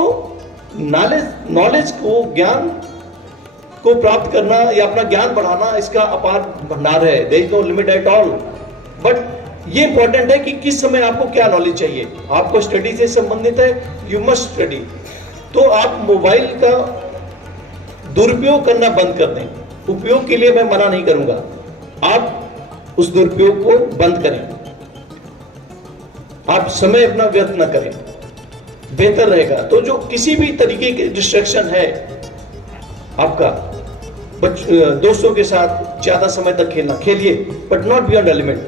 knowledge को, ज्ञान को प्राप्त करना या अपना ज्ञान बढ़ाना, इसका अपार भंडार है, there is no limit at all. But ये इंपॉर्टेंट है कि किस समय आपको क्या नॉलेज चाहिए। आपको स्टडी से संबंधित है, यू मस्ट स्टडी। तो आप मोबाइल का दुरुपयोग करना बंद कर दें। उपयोग के लिए मैं मना नहीं करूंगा, आप उस दुरुपयोग को बंद करें। आप समय अपना व्यर्थ ना करें, बेहतर रहेगा। तो जो किसी भी तरीके के डिस्ट्रैक्शन है आपका, दोस्तों के साथ ज्यादा समय तक खेलना, खेलिए बट नॉट बियॉन्ड एलिमेंट।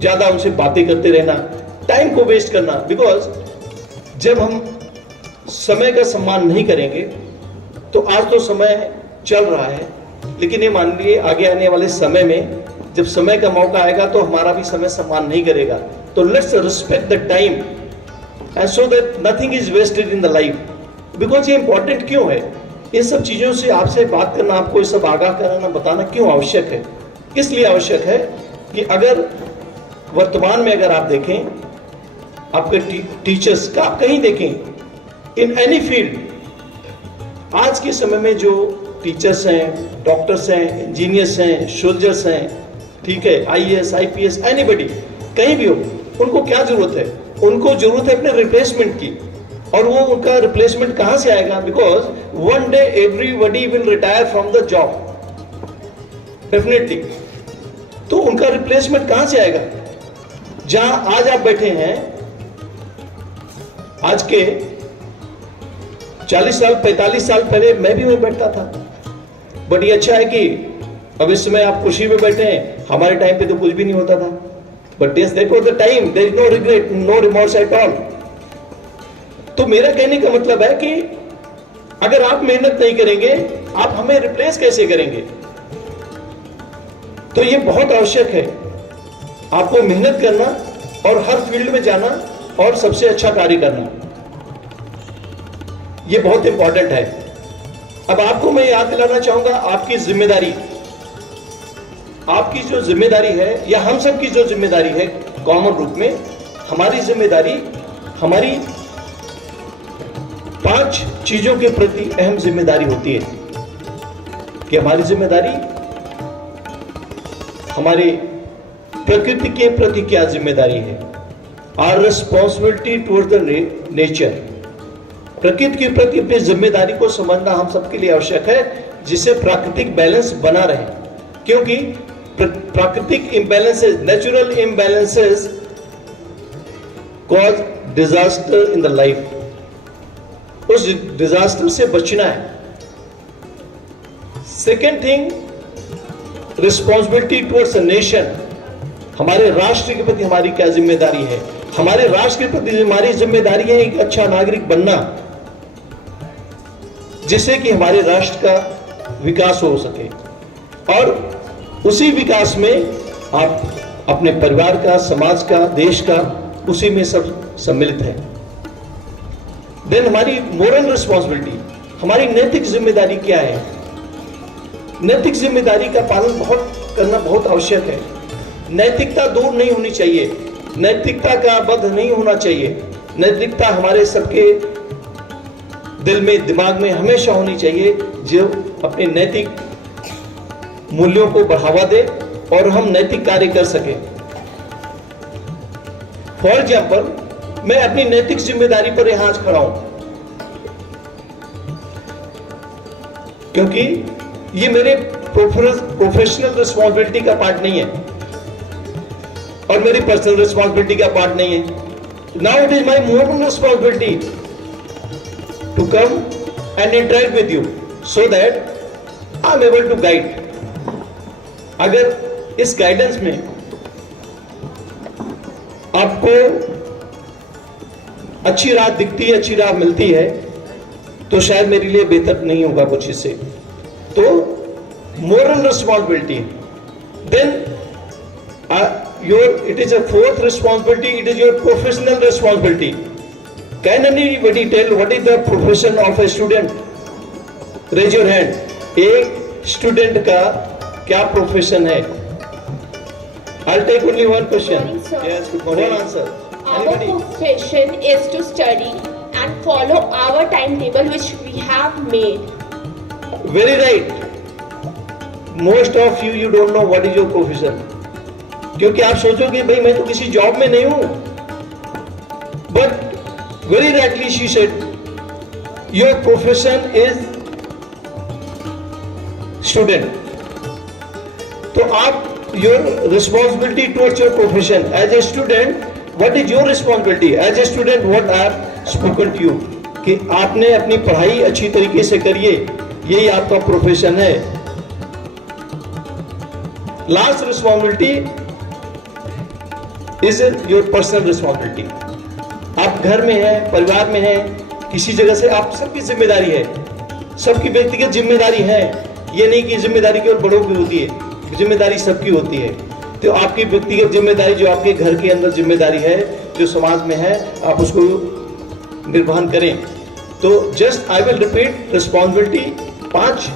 ज्यादा उनसे बातें करते रहना, टाइम को वेस्ट करना, बिकॉज जब हम समय का सम्मान नहीं करेंगे तो आज तो समय चल रहा है, लेकिन ये मान लीजिए आगे आने वाले समय में जब समय का मौका आएगा तो हमारा भी समय सम्मान नहीं करेगा। तो let's respect the time and so that nothing is wasted in the life. Because ये इंपॉर्टेंट क्यों है, इन सब चीजों से आपसे बात करना, आपको ये सब आगाह कराना, बताना क्यों आवश्यक है। इसलिए आवश्यक है कि अगर वर्तमान में अगर आप देखें, आपके टीचर्स का आप कहीं देखें, इन एनी फील्ड, आज के समय में जो टीचर्स हैं, डॉक्टर्स हैं, इंजीनियर्स हैं, सोल्जर्स हैं, ठीक है, आईएएस, आईपीएस, एनीबॉडी, कहीं भी हो, उनको क्या जरूरत है? उनको जरूरत है अपने रिप्लेसमेंट की। और वो उनका रिप्लेसमेंट कहां से आएगा? Because one day everybody will retire from the job, definitely. तो उनका रिप्लेसमेंट कहां से आएगा? जहां आज आप बैठे हैं, आज के 40 साल 45 साल पहले मैं भी वहीं बैठता था। बट ये अच्छा है कि अब इस समय आप कुर्सी पे बैठे हैं, हमारे टाइम पे तो कुछ भी नहीं होता था। But this that was the time, there is no regret, no remorse at all. तो मेरा कहने का मतलब है कि अगर आप मेहनत नहीं करेंगे, आप हमें रिप्लेस कैसे करेंगे? तो ये बहुत आवश्यक है, आपको मेहनत करना और हर फील्ड में जाना और सबसे अच्छा कार्य करना, ये बहुत इंपॉर्टेंट है। अब आपको मैं याद दिलाना चाहूंगा आपकी जिम्मेदारी, आपकी जो जिम्मेदारी है, या हम सब की जो जिम्मेदारी है कॉमन रूप में, हमारी जिम्मेदारी, हमारी 5 चीजों के प्रति अहम जिम्मेदारी होती है। कि हमारी जिम्मेदारी, हमारे प्रकृति के प्रति क्या जिम्मेदारी है? Our responsibility towards the nature. प्रकृति के प्रति अपनी जिम्मेदारी को समझना हम सबके लिए आवश्यक है, जिससे प्राकृतिक बैलेंस बना रहे। क्योंकि प्राकृतिक imbalances, natural imbalances cause disaster in the life. उस डिजास्टर से बचना है। Second thing, responsibility towards a nation. हमारे राष्ट्र के प्रति हमारी क्या जिम्मेदारी है? हमारे राष्ट्र के प्रति हमारी जिम्मेदारी है एक अच्छा नागरिक बनना, जिससे कि हमारे राष्ट्र का विकास हो सके। और उसी विकास में आप अपने परिवार का, समाज का, देश का, उसी में सब सम्मिलित है। देन हमारी मोरल रिस्पॉन्सिबिलिटी, हमारी नैतिक जिम्मेदारी क्या है? नैतिक जिम्मेदारी का पालन करना बहुत आवश्यक है। नैतिकता दूर नहीं होनी चाहिए, नैतिकता का बद्ध नहीं होना चाहिए। नैतिकता हमारे सबके दिल में, दिमाग में हमेशा होनी चाहिए, जो अपने नैतिक मूल्यों को बढ़ावा दे और हम नैतिक कार्य कर सकें। फॉर एग्जाम्पल, मैं अपनी नैतिक जिम्मेदारी पर यहां आज खड़ा हूं, क्योंकि ये मेरे प्रोफेशनल रिस्पॉन्सिबिलिटी का पार्ट नहीं है और मेरी पर्सनल रिस्पॉन्सिबिलिटी का पार्ट नहीं है। Now it is my moral responsibility to come and interact with you so that I am able to guide. अगर इस गाइडेंस में आपको अच्छी राह दिखती है, अच्छी राह मिलती है, तो शायद मेरे लिए बेहतर नहीं होगा कुछ इससे। तो moral responsibility, then it is a fourth responsibility, it is your professional responsibility. Can anybody tell what is the profession of a student? Raise your hand. एक स्टूडेंट का क्या प्रोफेशन है? I'll take only one question. Morning, sir. Yes, good morning. One answer. Our Anybody? profession is to study and follow our timetable which we have made. Very right. Most of you don't know what is your profession. क्योंकि आप सोचोगे भाई मैं तो किसी job में नहीं हूं, but very rightly she said your profession is student, तो आप your responsibility towards your profession as a student, what is your responsibility as a student, what I have spoken to you, कि आपने अपनी पढ़ाई अच्छी तरीके से करिए, यही आपका प्रोफेशन है। Last responsibility is your personal responsibility. आप घर में हैं, परिवार में हैं, किसी जगह से आप सबकी जिम्मेदारी है, सबकी व्यक्तिगत जिम्मेदारी है। ये नहीं कि जिम्मेदारी केवल बड़ों की होती है, जिम्मेदारी सबकी होती है। तो आपकी व्यक्तिगत जिम्मेदारी जो आपके घर के अंदर जिम्मेदारी है, जो समाज में है, आप उसको निर्वहन करें। तो just I will repeat responsibility, 5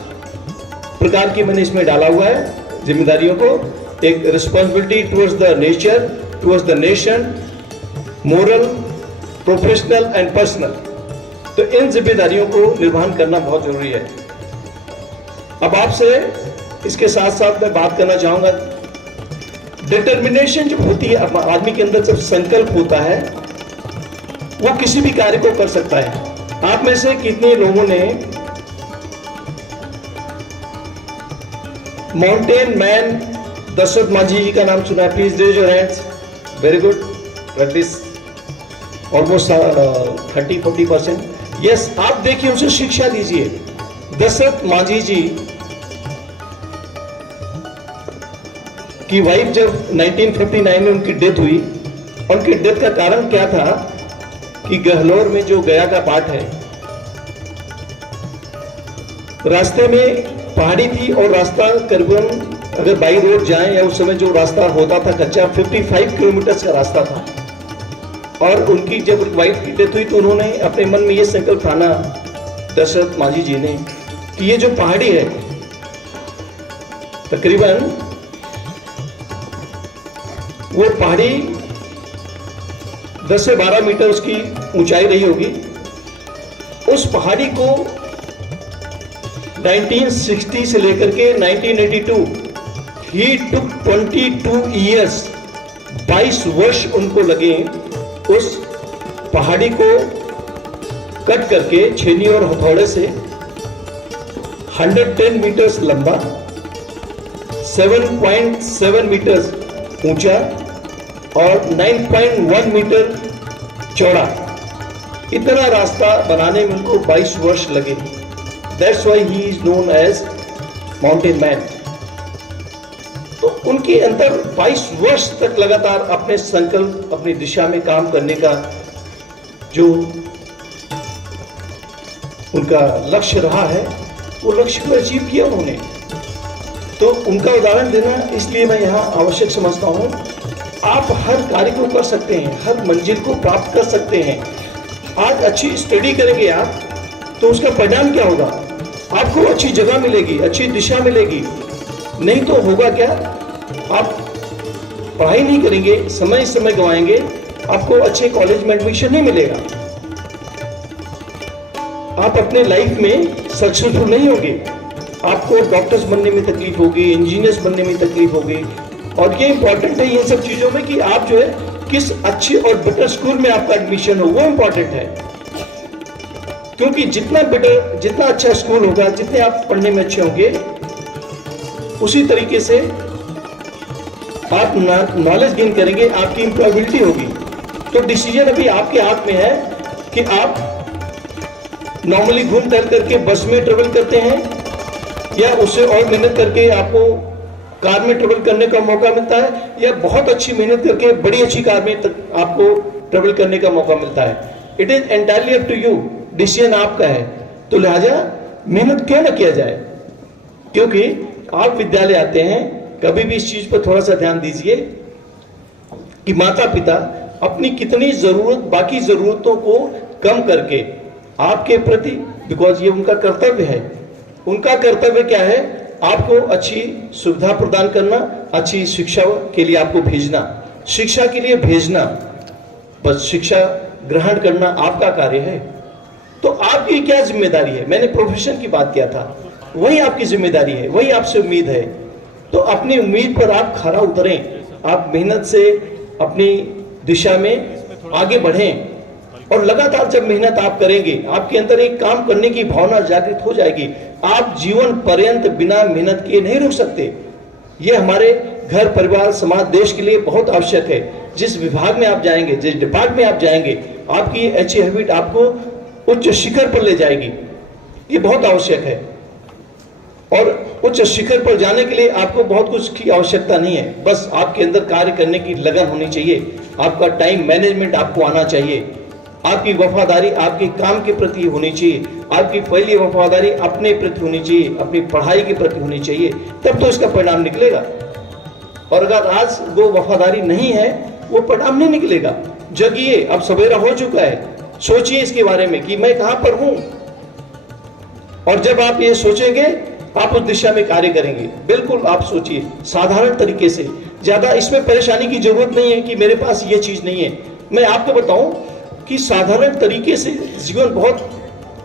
प्रकार की मैंने इसमें डाला हुआ है जिम्मेदारियों को। एक responsibility towards the nature, towards the nation, moral, professional and personal. तो इन जिम्मेदारियों को निर्वहन करना बहुत जरूरी है। अब आपसे इसके साथ साथ मैं बात करना चाहूंगा, डिटर्मिनेशन जब होती है आदमी के अंदर, जब संकल्प होता है, वो किसी भी कार्य को कर सकता है। आप में से कितने लोगों ने माउंटेन मैन दशरथ माझी जी का नाम सुना है? Please raise your hands. Very good, at least almost 30-40%। Yes, आप देखिए, उसे शिक्षा दीजिए। दशरथ माझी जी की वाइफ जब 1959 में उनकी डेथ हुई, उनकी डेथ का कारण क्या था कि गहलोर में जो गया का पाठ है, रास्ते में पहाड़ी थी और रास्ता करीबन, अगर बाई रोड जाएं या उस समय जो रास्ता होता था कच्चा, 55 किलोमीटर का रास्ता था। और उनकी जब वाइफ की डेथ हुई तो उन्होंने अपने मन में ये संकल्प ठाना, दशरथ माझी जी ने, कि ये जो पहाड़ी है तकरीबन, वो पहाड़ी 10 से 12 मीटर उसकी ऊंचाई रही होगी। उस पहाड़ी को 1960 से लेकर के 1982, ही टुक 22 ईयर्स, 22 वर्ष उनको लगे उस पहाड़ी को कट करके छेनी और हथौड़े से 110 मीटर्स लंबा, 7.7 मीटर्स ऊंचा और 9.1 मीटर चौड़ा, इतना रास्ता बनाने में उनको 22 वर्ष लगे। That's why he is known as mountain man. तो उनके अंदर 22 वर्ष तक लगातार अपने संकल्प, अपनी दिशा में काम करने का जो उनका लक्ष्य रहा है, वो लक्ष्य को अचीव किया उन्होंने। तो उनका उदाहरण देना इसलिए मैं यहाँ आवश्यक समझता हूँ। आप हर कार्य को कर सकते हैं, हर मंजिल को प्राप्त कर सकते हैं। आज अच्छी स्टडी करेंगे आप, तो उसका परिणाम क्या होगा? आपको अच्छी जगह मिलेगी, अच्छी दिशा मिलेगी। नहीं तो होगा क्या? आप पढ़ाई नहीं करेंगे, समय गंवाएंगे, आपको अच्छे कॉलेज में एडमिशन नहीं मिलेगा, आप अपने लाइफ में सक्सेसफुल नहीं होंगे। आपको डॉक्टर्स बनने में तकलीफ होगी, इंजीनियर्स बनने में तकलीफ होगी। और ये इंपॉर्टेंट है इन सब चीजों में कि आप जो है किस अच्छे और बेटर स्कूल में आपका एडमिशन हो, वो इंपॉर्टेंट है। क्योंकि जितना बेटर, जितना अच्छा स्कूल होगा, जितने आप पढ़ने में अच्छे होंगे, उसी तरीके से आप नॉलेज गेन करेंगे, आपकी एम्प्लॉयबिलिटी होगी। तो डिसीजन अभी आपके हाथ में है कि आप नॉर्मली घूम टहल करके बस में ट्रेवल करते हैं, या उससे और मेहनत करके आपको कार में ट्रेवल करने का मौका मिलता है, या बहुत अच्छी मेहनत करके बड़ी अच्छी कार में आपको ट्रेवल करने का मौका मिलता है। It is entirely up to you, decision आपका है। तो लिहाजा मेहनत क्यों ना किया जाए? क्योंकि आप विद्यालय आते हैं, कभी भी इस चीज पर थोड़ा सा ध्यान दीजिए कि माता पिता अपनी कितनी जरूरत, बाकी जरूरतों को कम करके आपके प्रति, बिकॉज ये उनका कर्तव्य है, उनका कर्तव्य क्या है? आपको अच्छी सुविधा प्रदान करना, अच्छी शिक्षा के लिए आपको भेजना, शिक्षा के लिए भेजना, बस शिक्षा ग्रहण करना आपका कार्य है। तो आपकी क्या जिम्मेदारी है? मैंने प्रोफेशन की बात किया था, वही आपकी जिम्मेदारी है, वही आपसे उम्मीद है। तो अपनी उम्मीद पर आप खरा उतरें, आप मेहनत से अपनी दिशा में आगे बढ़ें। और लगातार जब मेहनत आप करेंगे, आपके अंदर एक काम करने की भावना जागृत हो जाएगी। आप जीवन पर्यंत बिना मेहनत किए नहीं रुक सकते। ये हमारे घर, परिवार, समाज, देश के लिए बहुत आवश्यक है। जिस विभाग में आप जाएंगे, जिस डिपार्टमेंट में आप जाएंगे, आपकी अच्छी हैबिट आपको उच्च शिखर पर ले जाएगी। ये बहुत आवश्यक है। और उच्च शिखर पर जाने के लिए आपको बहुत कुछ की आवश्यकता नहीं है, बस आपके अंदर कार्य करने की लगन होनी चाहिए। आपका टाइम मैनेजमेंट आपको आना चाहिए। आपकी वफादारी आपके काम के प्रति होनी चाहिए। आपकी पहली वफादारी अपने प्रति होनी चाहिए, अपनी पढ़ाई के प्रति होनी चाहिए, तब तो इसका परिणाम निकलेगा। और अगर आज वो वफादारी नहीं है, वो परिणाम नहीं निकलेगा। जगिए, अब सवेरा हो चुका है। सोचिए इसके बारे में कि मैं कहां पर हूं, और जब आप ये सोचेंगे आप उस दिशा में कार्य करेंगे। बिल्कुल आप सोचिए साधारण तरीके से, ज्यादा इसमें परेशानी की जरूरत नहीं है कि मेरे पास ये चीज नहीं है। मैं आपको बताऊं कि साधारण तरीके से जीवन बहुत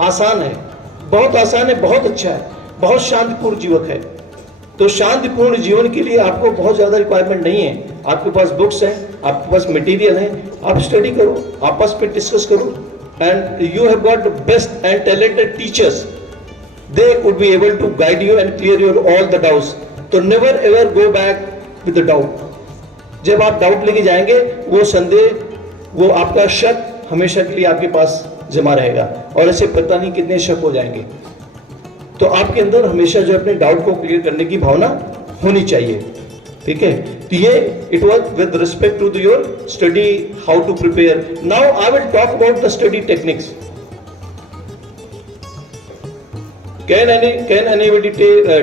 आसान है, बहुत आसान है, बहुत अच्छा है, बहुत शांतिपूर्ण जीवन है। तो शांतिपूर्ण जीवन के लिए आपको बहुत ज्यादा रिक्वायरमेंट नहीं है। आपके पास बुक्स हैं, आपके पास मटेरियल है, आप स्टडी करो, आपस में डिस्कस करो, and you have got best and talented teachers. They would be able to guide you and clear your all the doubts. तो never ever go back with the doubt. जब आप doubt लेके जाएंगे, वो संदेह, वो आपका शक हमेशा के लिए आपके पास जमा रहेगा, और ऐसे पता नहीं कितने शक हो जाएंगे। तो आपके अंदर हमेशा जो अपने डाउट को क्लियर करने की भावना होनी चाहिए। ठीक है, तो ये it was with respect to your study, how to prepare. Now I will talk about the study techniques. Can anybody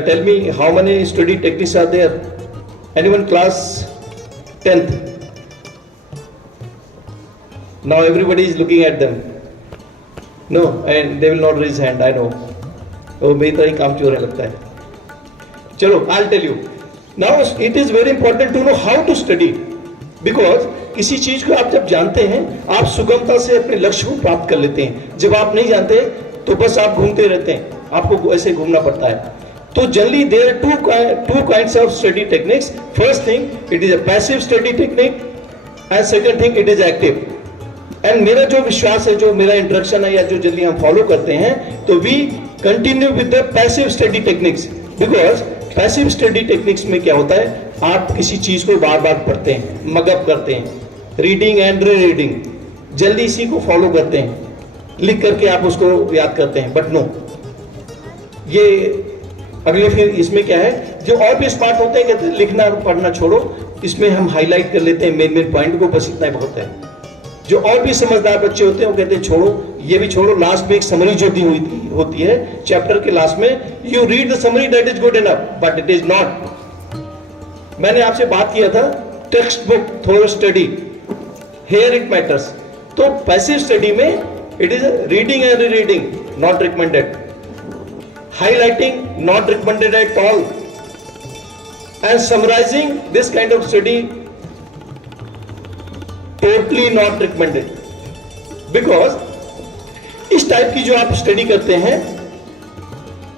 tell me how many study techniques are there? Anyone class 10th? Now everybody is looking at them. No, and they will not raise hand. I know. वो मेरी तरह ही काम चोर है लगता है। चलो, I'll tell you. Now it is very important to know how to study, because किसी चीज को आप जब जानते हैं, आप सुगमता से अपने लक्ष्य को प्राप्त कर लेते हैं। जब आप नहीं जानते तो बस आप घूमते रहते हैं, आपको ऐसे घूमना पड़ता है। तो generally there are two kinds of study techniques. First thing, it is a passive study technique, and second thing, it is active. And मेरा जो विश्वास है, जो मेरा इंट्रोडक्शन है, या जो जल्दी हम फॉलो करते हैं, तो we continue with the passive study techniques. Because passive study techniques में क्या होता है, आप किसी चीज को बार बार पढ़ते हैं, मगअप करते हैं, रीडिंग एंड री रीडिंग, जल्दी इसी को फॉलो करते हैं, लिख करके आप उसको याद करते हैं। बट नो, ये अगले फिर इसमें क्या है, जो और भी स्मार्ट होते हैं कहते हैं लिखना पढ़ना छोड़ो, इसमें हम हाईलाइट कर लेते हैं मेन पॉइंट को, बस इतना ही बहुत है। जो और भी समझदार बच्चे होते हैं वो कहते हैं छोड़ो, ये भी छोड़ो, लास्ट में एक समरी जो दी हुई होती है चैप्टर के लास्ट में, you read the summary, that is good enough, but it is not. मैंने आपसे बात किया था text book thorough study, here it matters. तो पैसिव स्टडी में it is reading and reading, not recommended, highlighting not recommended at all, and summarizing this kind of study totally not recommended, because इस type की जो आप study करते हैं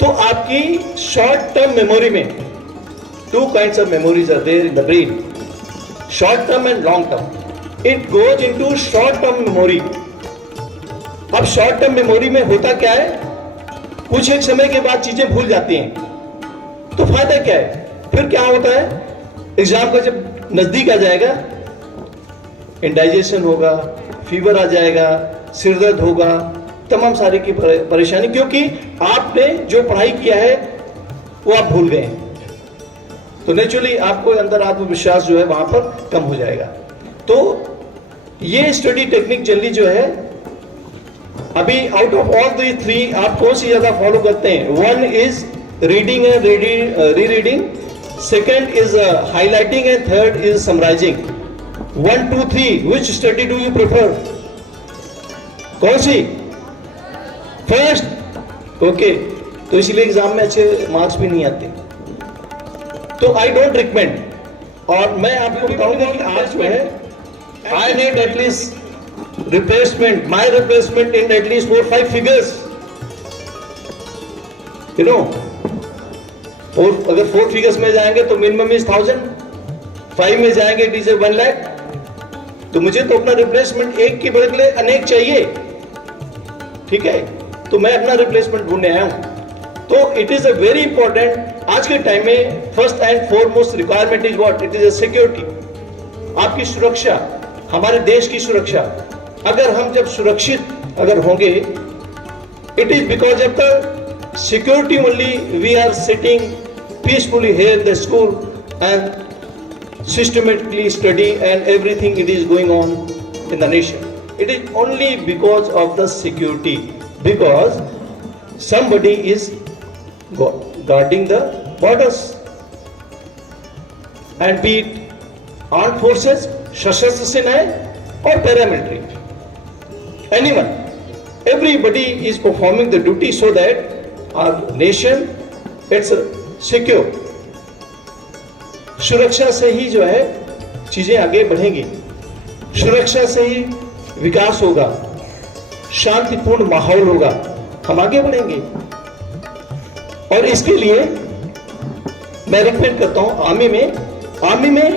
तो आपकी शॉर्ट टर्म मेमोरी में two kinds of memories are there in the brain, short term and long term. It goes into short term memory. अब शॉर्ट टर्म मेमोरी में होता क्या है, कुछ एक समय के बाद चीजें भूल जाती हैं, तो फायदा क्या है, फिर क्या होता है, एग्जाम का जब नजदीक आ जाएगा, इंडाइजेशन होगा, फीवर आ जाएगा, सिरदर्द होगा, तमाम सारी की परेशानी, क्योंकि आपने जो पढ़ाई किया है वो आप भूल गए हैं। तो नेचुरली आपको अंदर आत्मविश्वास जो है वहां पर कम हो जाएगा। तो ये स्टडी टेक्निक जनरली जो है, अभी out of all the three आप कौन सी ज्यादा फॉलो करते हैं? One is reading and rereading, second is highlighting, and third is summarising. 1 2 3 which study do you prefer? कौन सी? फर्स्ट। ओके, तो इसीलिए एग्जाम में अच्छे मार्क्स भी नहीं आते। तो आई डोंट रिकमेंड। और मैं आपको बताऊंगा कि आज जो है, I need at least replacement, my replacement in at least 4-5 figures, you know, और अगर 4 figures में जाएंगे तो मिनिमम इज 1000, 5 में जाएंगे इट इज 1 लाख, तो मुझे तो अपना रिप्लेसमेंट एक के बदले अनेक चाहिए, ठीक है, तो मैं अपना रिप्लेसमेंट ढूंढने आया हूं। तो it is a very important, आज के टाइम में first and foremost requirement is what, it is a security, आपकी सुरक्षा, हमारे देश की सुरक्षा। अगर हम जब सुरक्षित अगर होंगे, it is because of the security only we are sitting peacefully here in the school and systematically study and everything it is going on in the nation. It is only because of the security, because somebody is guarding the borders, and be it armed forces, सशस्त्र सेनाएं और paramilitary, anyone, everybody is performing the duty so that our nation it's secure. सुरक्षा से ही जो है चीजें आगे बढ़ेंगी, सुरक्षा से ही विकास होगा, शांतिपूर्ण माहौल होगा, हम आगे बढ़ेंगे। और इसके लिए मैं रिकमेंड करता हूं, आर्मी में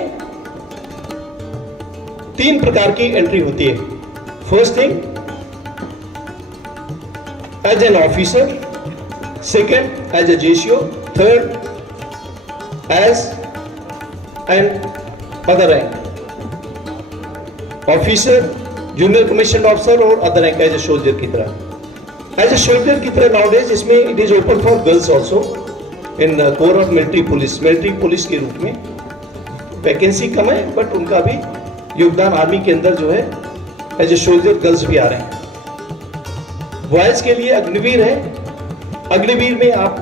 3 प्रकार की एंट्री होती है। First thing as an officer, second as a JCO, third as and other rank, officer, junior commission officer और other rank as a soldier की तरह। एज ए सोल्जर की तरह नाउडेज इसमें it is open for girls also in corps of military police के रूप में vacancy कम है, बट उनका भी योगदान आर्मी के अंदर जो है एज ए सोल्जर गर्ल्स भी आ रहे हैं। बॉयज के लिए अग्निवीर है, अग्निवीर में आप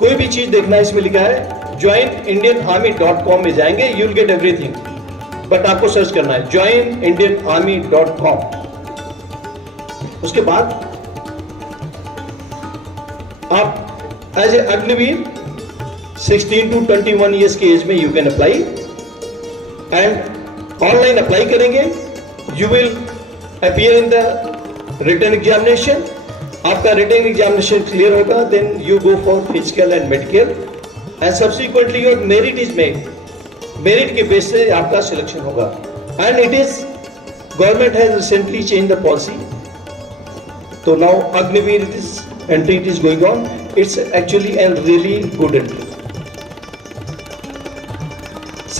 कोई भी चीज देखना, इसमें लिखा है joinindianarmy.com में जाएंगे, you will get everything, but आपको सर्च करना है joinindianarmy.com। उसके बाद आप as a Agniveer 16 to 21 years की एज में you can apply, and online apply करेंगे, you will appear in the written examination. आपका रिटन एग्जामिनेशन क्लियर होगा, then you go for physical and medical, and subsequently your merit is made, merit के base से आपका selection होगा। and it is government has recently changed the policy, so now Agniveer it is entry it is going on, it's actually a really good entry।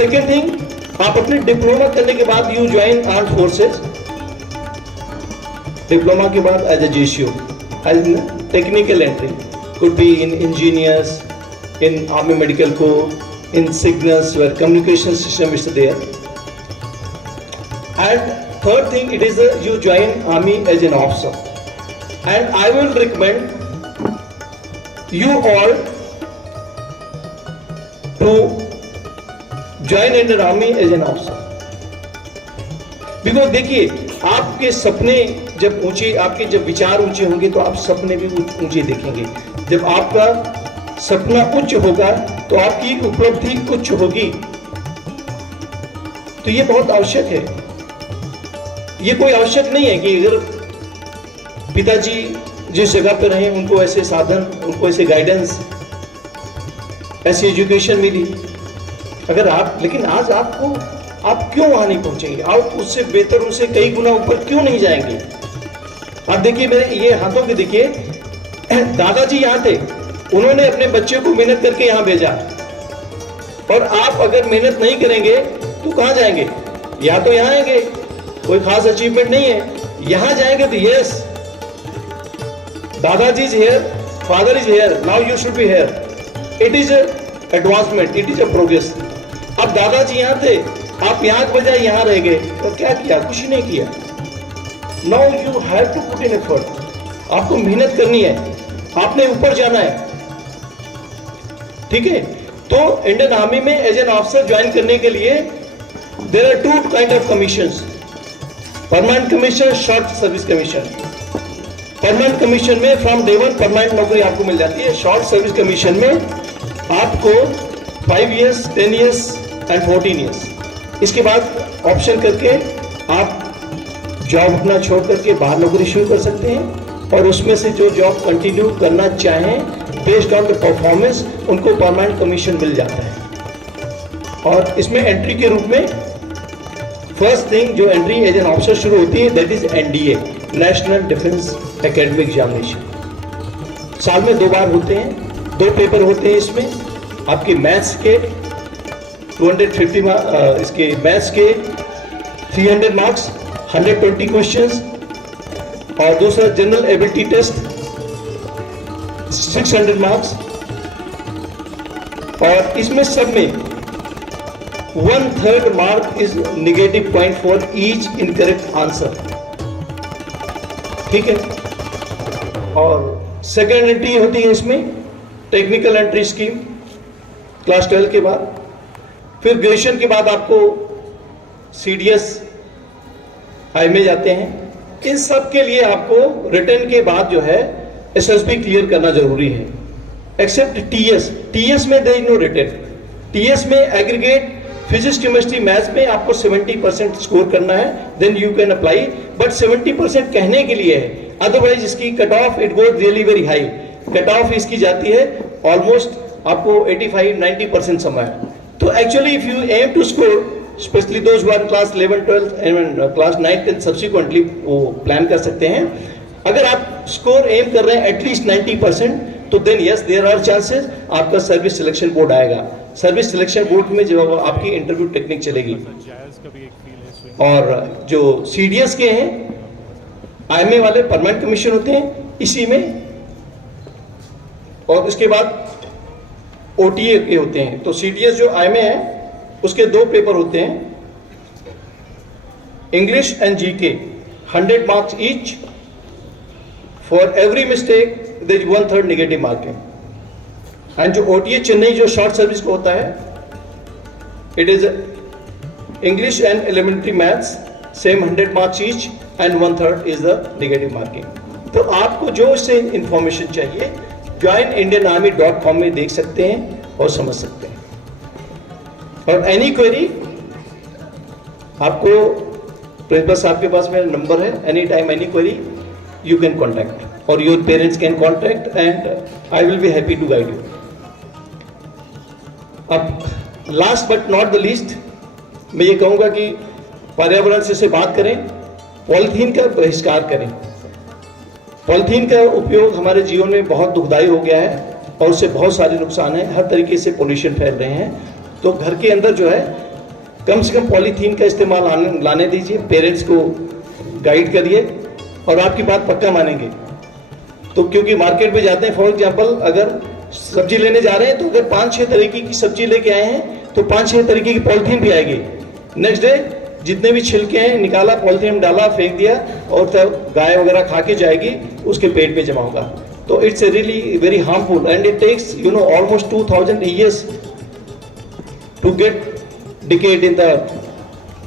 second thing, आप अपने diploma करने के बाद you join armed forces, diploma के बाद as a JCO, as a technical entry, could be in engineers, in Army Medical Corps, in signals where communication system is there. And third thing, it is you join Army as an officer. And I will recommend you all to join in the Army as an officer. Because देखिए, आपके सपने जब ऊंचे, आपके जब विचार ऊंचे होंगे तो आप सपने भी ऊंचे देखेंगे। जब आपका सपना उच्च होगा तो आपकी उपलब्धि उच्च होगी। तो ये बहुत आवश्यक है। ये कोई आवश्यक नहीं है कि अगर पिताजी जिस जगह पर रहे उनको ऐसे साधन, उनको ऐसे गाइडेंस, ऐसी एजुकेशन मिली, अगर आप, लेकिन आज आपको, आप क्यों वहां नहीं पहुंचेंगे? आप उससे बेहतर, उससे कई गुना ऊपर क्यों नहीं जाएंगे? आप देखिए मेरे ये हाथों के देखिए, दादाजी यहाँ थे, उन्होंने अपने बच्चे को मेहनत करके यहां भेजा, और आप अगर मेहनत नहीं करेंगे तो कहां जाएंगे? या तो यहां आएंगे, कोई खास अचीवमेंट नहीं है, यहां जाएंगे तो यस, दादाजी is here, father is here, now you should be here, it is advancement, it is a progress. अब दादाजी यहां थे, आप यहां के बजाय यहां रह गए, तो क्या किया? कुछ नहीं किया। Now you have to put in effort, आपको मेहनत करनी है, आपने ऊपर जाना है, ठीक है? तो इंडियन आर्मी में एज एन ऑफिसर ज्वाइन करने के लिए there are 2 kind of commissions, permanent commission, short service commission. Permanent commission में फ्रॉम डे 1 परमानेंट नौकरी आपको मिल जाती है। शॉर्ट सर्विस कमीशन में आपको 5 ईयर्स, 10 ईयर्स एंड 14 ईयर्स, इसके बाद ऑप्शन करके आप जॉब अपना छोड़ करके बाहर नौकरी शुरू कर सकते हैं, और उसमें से जो जॉब कंटिन्यू करना चाहें बेस्ड ऑन द परफॉर्मेंस, उनको परमानेंट कमीशन मिल जाता है। और इसमें एंट्री के रूप में फर्स्ट थिंग जो एंट्री एज एन ऑफिसर शुरू होती है that is NDA, national defence academic examination. साल में 2 बार होते हैं, 2 पेपर होते हैं इसमें। आपके मैथ्स के 250 इसके मैथ्स के 300 मार्क्स, 120 क्वेश्चंस, और दूसरा जनरल एबिलिटी टेस्ट 600 मार्क्स। और इसमें सब में 1/3 mark is negative point for each incorrect answer, ठीक है। और सेकेंड एंट्री होती है इसमें टेक्निकल एंट्री स्कीम क्लास 12 के बाद। फिर ग्रेजुएशन के बाद आपको CDS में जाते हैं। इन सब के लिए आपको रिटर्न के बाद जो है SSB क्लियर करना जरूरी है, एक्सेप्ट TS में there is no return. TS में एग्रीगेट फिजिक्स, केमिस्ट्री, मैथ्स में आपको 70% स्कोर करना है, then you can apply. But 70% कहने के लिए है, अदरवाइज इसकी cut off it goes really very high. Cut off इसकी जाती है ऑलमोस्ट आपको 85-90% समय। तो actually if you aim to score, specially those one class 11, 12 and class 9, 10 subsequently वो प्लान कर सकते हैं। अगर आप स्कोर एम कर रहे हैं एटलीस्ट 90%, तो then yes there are chances आपका सर्विस सिलेक्शन बोर्ड आएगा। सर्विस सिलेक्शन बोर्ड में जो आपकी इंटरव्यू टेक्निक चलेगी। और जो CDS के हैं, IMA वाले परमानेंट कमीशन होते हैं इसी में, और उसके बाद OTA के होते हैं। तो CDS जो IMA है उसके 2 पेपर होते हैं, English and GK, 100 marks each. For every mistake there is 1/3 negative marking. And जो OTA चेन्नई जो शॉर्ट सर्विस को होता है, it is English and elementary maths, same 100 marks each and 1/3 is the negative marking. तो आपको जो इससे इंफॉर्मेशन चाहिए joinindianarmy.com में देख सकते हैं और समझ सकते हैं। और एनी क्वेरी आपको प्रिंसिपल साहब के पास मेरा नंबर है, any time any query you can contact or your parents can contact and I will be happy to guide you. अब last but not the least मैं ये कहूँगा कि पर्यावरण से बात करें, पॉलीथीन का बहिष्कार करें। पॉलीथीन का उपयोग हमारे जीवन में बहुत दुखदायी हो गया है और उससे बहुत सारे नुकसान हैं, हर तरीके से पोल्यूशन फैल रहे हैं। तो घर के अंदर जो है कम से कम पॉलीथीन का इस्तेमाल लाने दीजिए, पेरेंट्स को गाइड करिए और आपकी बात पक्का मानेंगे। तो क्योंकि मार्केट में जाते हैं, फॉर एग्जांपल अगर सब्जी लेने जा रहे हैं तो अगर 5-6 तरीके की सब्जी लेके आए हैं तो 5-6 तरीके की पॉलीथीन भी आएगी। नेक्स्ट डे जितने भी छिलके हैं निकाला, पॉलीथीन में डाला, फेंक दिया और तब गाय वगैरह खा के जाएगी, उसके पेट में जमा होगा। तो it's really very harmful and it takes almost 2000 years to get decayed in the earth.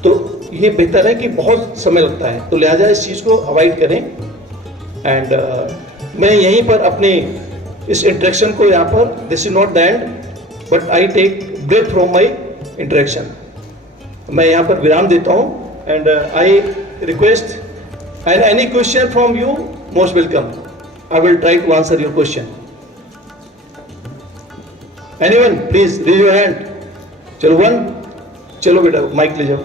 तो ये बेहतर है कि बहुत समय लगता है, तो लिहाजा इस चीज़ को अवॉइड करें। एंड मैं यहीं पर अपने इस इंटरेक्शन को यहाँ पर, this is not the end but I take breath from my interaction, मैं यहाँ पर विराम देता हूँ। And I request and any question from you most welcome, I will try to answer your question. Anyone please raise your hand. चलो one, चलो बेटा mic ले जाओ।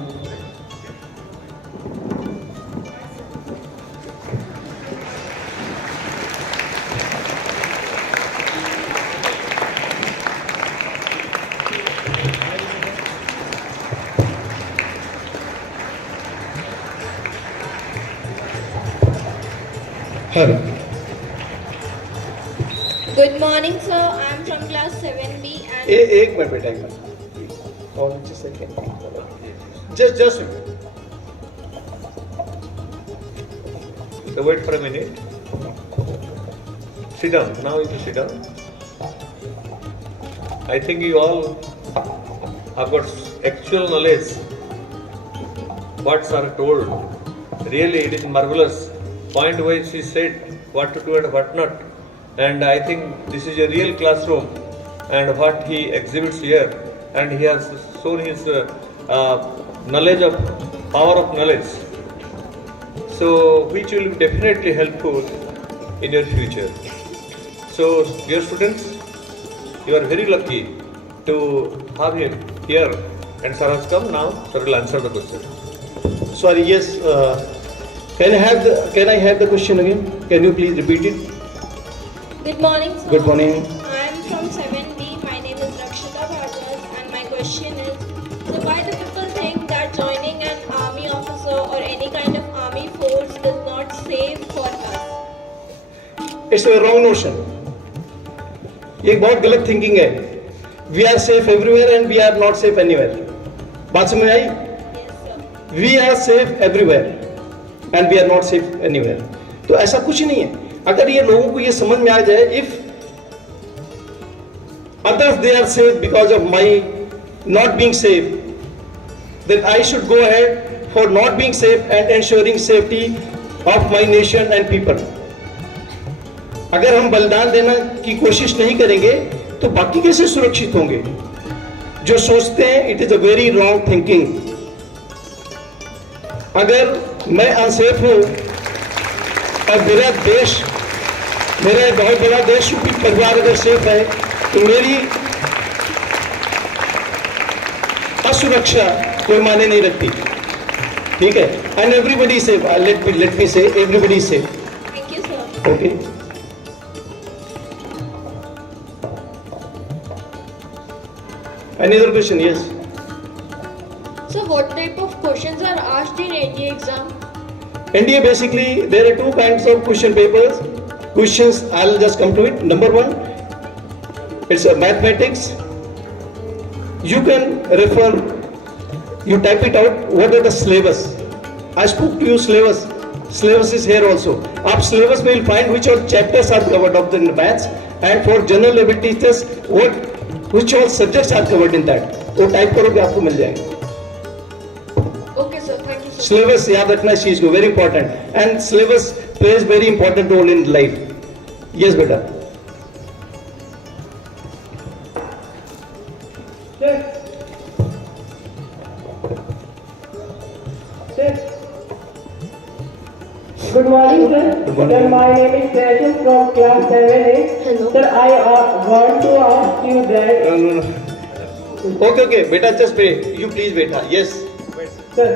Good morning, sir. I am from class 7B and एक minute बेटा, एक minute और second, just So wait for a minute. Sit down. Now you can sit down. I think you all have got actual knowledge. What are told. Really, it is marvelous. Point wise, he said what to do and what not. And I think this is a real classroom. And what he exhibits here, and he has shown his knowledge of power of knowledge. So, which will be definitely helpful in your future. So, dear students, you are very lucky to have him here. And sir has come now. Sir will answer the question. sorry, yes. Can I have the question again? Can you please repeat it? Good morning, sir. Good morning. I am from 7B. My name is Rakshita Bhargava, and my question is: so why do people think that joining an army officer or any kind of army force is not safe for us? It's a wrong notion. ये एक बहुत गलत thinking है. We are safe everywhere and we are not safe anywhere. बात समझ आई? Yes, sir. We are safe everywhere and we are not safe anywhere. तो ऐसा कुछ नहीं है. अगर ये लोगों को ये समझ में आ जाए, if others they are safe because of my not being safe, then I should go ahead for not being safe and ensuring safety of my nation and people. अगर हम बलिदान देने की कोशिश नहीं करेंगे तो बाकी कैसे सुरक्षित होंगे? जो सोचते हैं it is a very wrong thinking. अगर मैं अनसेफ हूं और मेरा बहुत बड़ा देश की परिवार अगर सेफ है तो मेरी असुरक्षा कोई मायने नहीं रखती. ठीक है? And everybody safe. Let me say everybody safe. Thank you, sir. Okay. Any other question? Yes. So what type of questions are asked in NDA exam? NDA basically there are two kinds of question papers. Questions, I'll just come to it. Number one, it's a mathematics. You can refer, you type it out. What are the syllabus? I spoke to you syllabus. Syllabus is here also. Up syllabus will find which all chapters are covered of the maths, and for general ability test, which all subjects are covered in that. वो type करोगे आपको मिल जाएंगे. Okay sir, thank you sir. Syllabus याद रखना इस चीज को, very important. And syllabus plays very important role in life. Yes बेटा. Good morning, sir. Good morning. Sir, my name is Session from class 7A. Hello. Sir, I want to ask you that, No. Okay. बेटा just wait. You please बेटा. Yes. sir,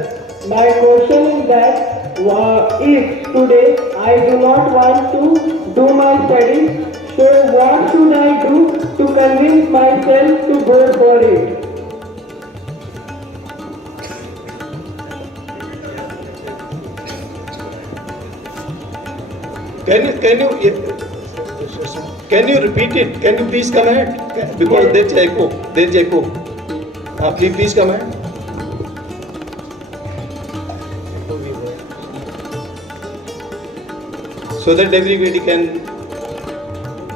my question is that if today I do not want to do my studies, so what should I do to convince myself to go for it? Can you repeat it? Can you please come ahead? Because there's echo. Please come ahead. So that everybody can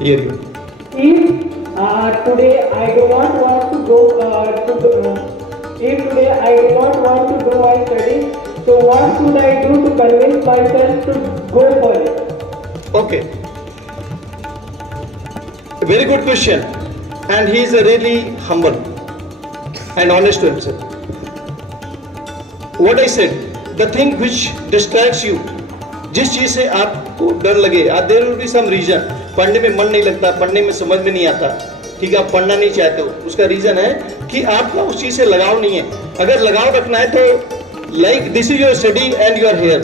hear you. If today I do not want to go if today I do not want to do my studies, so what should I do to convince myself to go for it? Okay. A very good question. And he is really humble and honest to himself. What I said, the thing which distracts you, जिस चीज से आपको डर लगे, there will be some reason. पढ़ने में मन नहीं लगता, पढ़ने में समझ में नहीं आता, ठीक है, आप पढ़ना नहीं चाहते हो. उसका रीजन है कि आपका उस चीज से लगाव नहीं है. अगर लगाव रखना है तो like this is your study and you are here.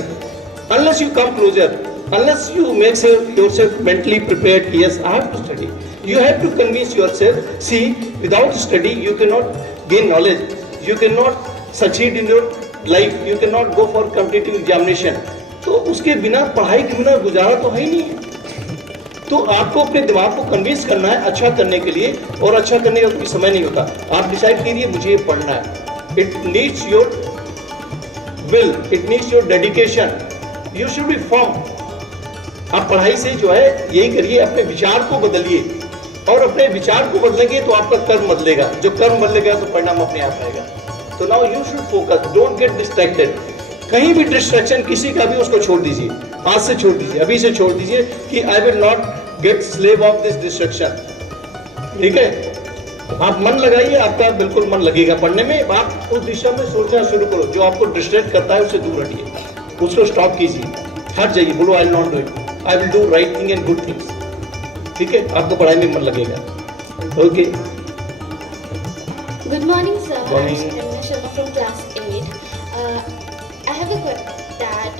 Unless you come closer, unless you make yourself mentally prepared, yes, I have to study. You have to convince yourself. See, without study, you cannot gain knowledge. You cannot succeed in your life. You cannot go for competitive examination. तो उसके बिना, पढ़ाई के बिना गुजारा तो है ही नहीं है. तो आपको अपने दिमाग को कन्विंस करना है अच्छा करने के लिए, और अच्छा करने का कोई समय नहीं होता. आप डिसाइड कीजिए मुझे ये पढ़ना है. It needs your will, it needs your dedication. You should be firm. आप पढ़ाई से जो है यही करिए, अपने विचार को बदलिए, और अपने विचार को बदलेंगे तो आपका कर्म बदलेगा. जो कर्म बदलेगा तो परिणाम अपने आप आएगा. तो now you should focus, don't get distracted. कहीं भी डिस्ट्रैक्शन किसी का भी उसको छोड़ दीजिए, आज से छोड़ दीजिए, अभी से छोड़ दीजिए कि I will not gate slave of this distraction. ठीक है? आप मन लगाइए, आपका बिल्कुल मन लगेगा पढ़ने में. आप उस दिशा में सोचना शुरू करो. जो आपको डिस्ट्रैक्ट करता है उससे दूर हटिए, उसको स्टॉप कीजिए, हट जाइए. बोलो I will not do it, I will do right thing and good things. ठीक है? आपको पढ़ाई में मन लगेगा. Okay. Good morning sir. Morning. I am Ramya Sharma from class 8. I have a question that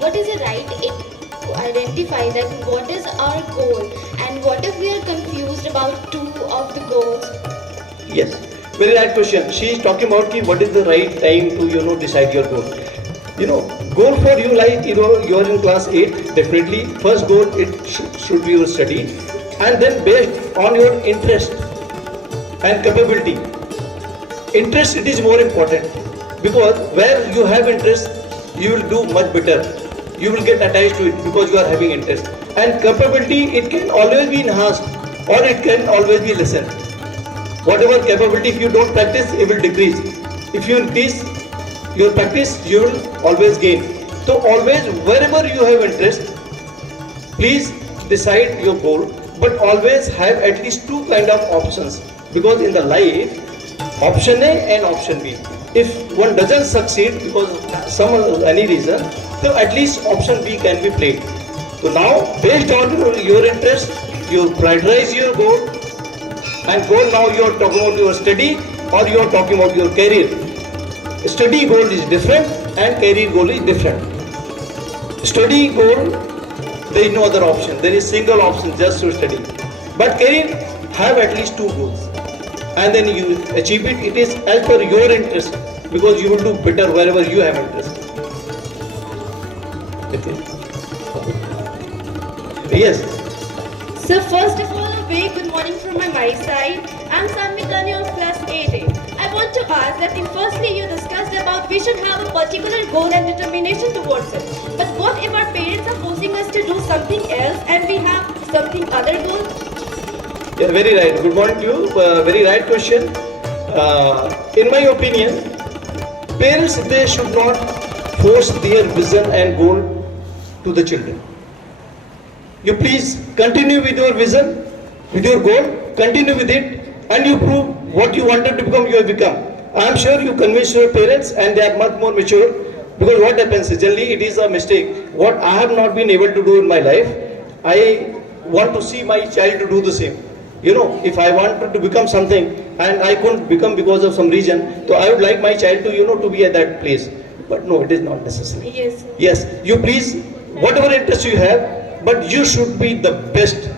what is the right age to identify that what is our goal and what if we are confused about two of the goals? Yes, very right question. She is talking about ki what is the right time to decide your goal. Goal for you, like you are in class 8. Definitely, first goal it should be your study, and then based on your interest and capability. Interest it is more important because where you have interest, you will do much better. You will get attached to it because you are having interest. And capability it can always be enhanced or it can always be lessened. Whatever capability, if you don't practice, it will decrease. If you increase your practice, you will always gain. So always, wherever you have interest, please decide your goal, but always have at least two kind of options. Because in the life, option A and option B. If one doesn't succeed because any reason, so at least option B can be played. So now, based on your interest, you prioritize your goal. And goal now you are talking about your study or you are talking about your career. Study goal is different and career goal is different. Study goal, there is no other option. There is single option just to study. But career have at least two goals. And then you achieve it. It is as per your interest because you will do better wherever you have interest. Okay. Yes. So first of all, a very good morning from my side. I'm Sammitani of class 8A. I want to ask that firstly you discussed about we should have a particular goal and determination towards it. But what if our parents are forcing us to do something else and we have something other goal? Yeah, very right. Good morning to you. Very right question. In my opinion, parents they should not force their vision and goal to the children. You please continue with your vision, with your goal, continue with it, and you prove what you wanted to become, you have become. I am sure you convince your parents and they are much more mature, because what happens is generally it is a mistake. What I have not been able to do in my life, I want to see my child to do the same. If I wanted to become something and I couldn't become because of some reason, so I would like my child to, to be at that place. But no, it is not necessary. Yes. Yes, you please, whatever interest you have, but you should be the best.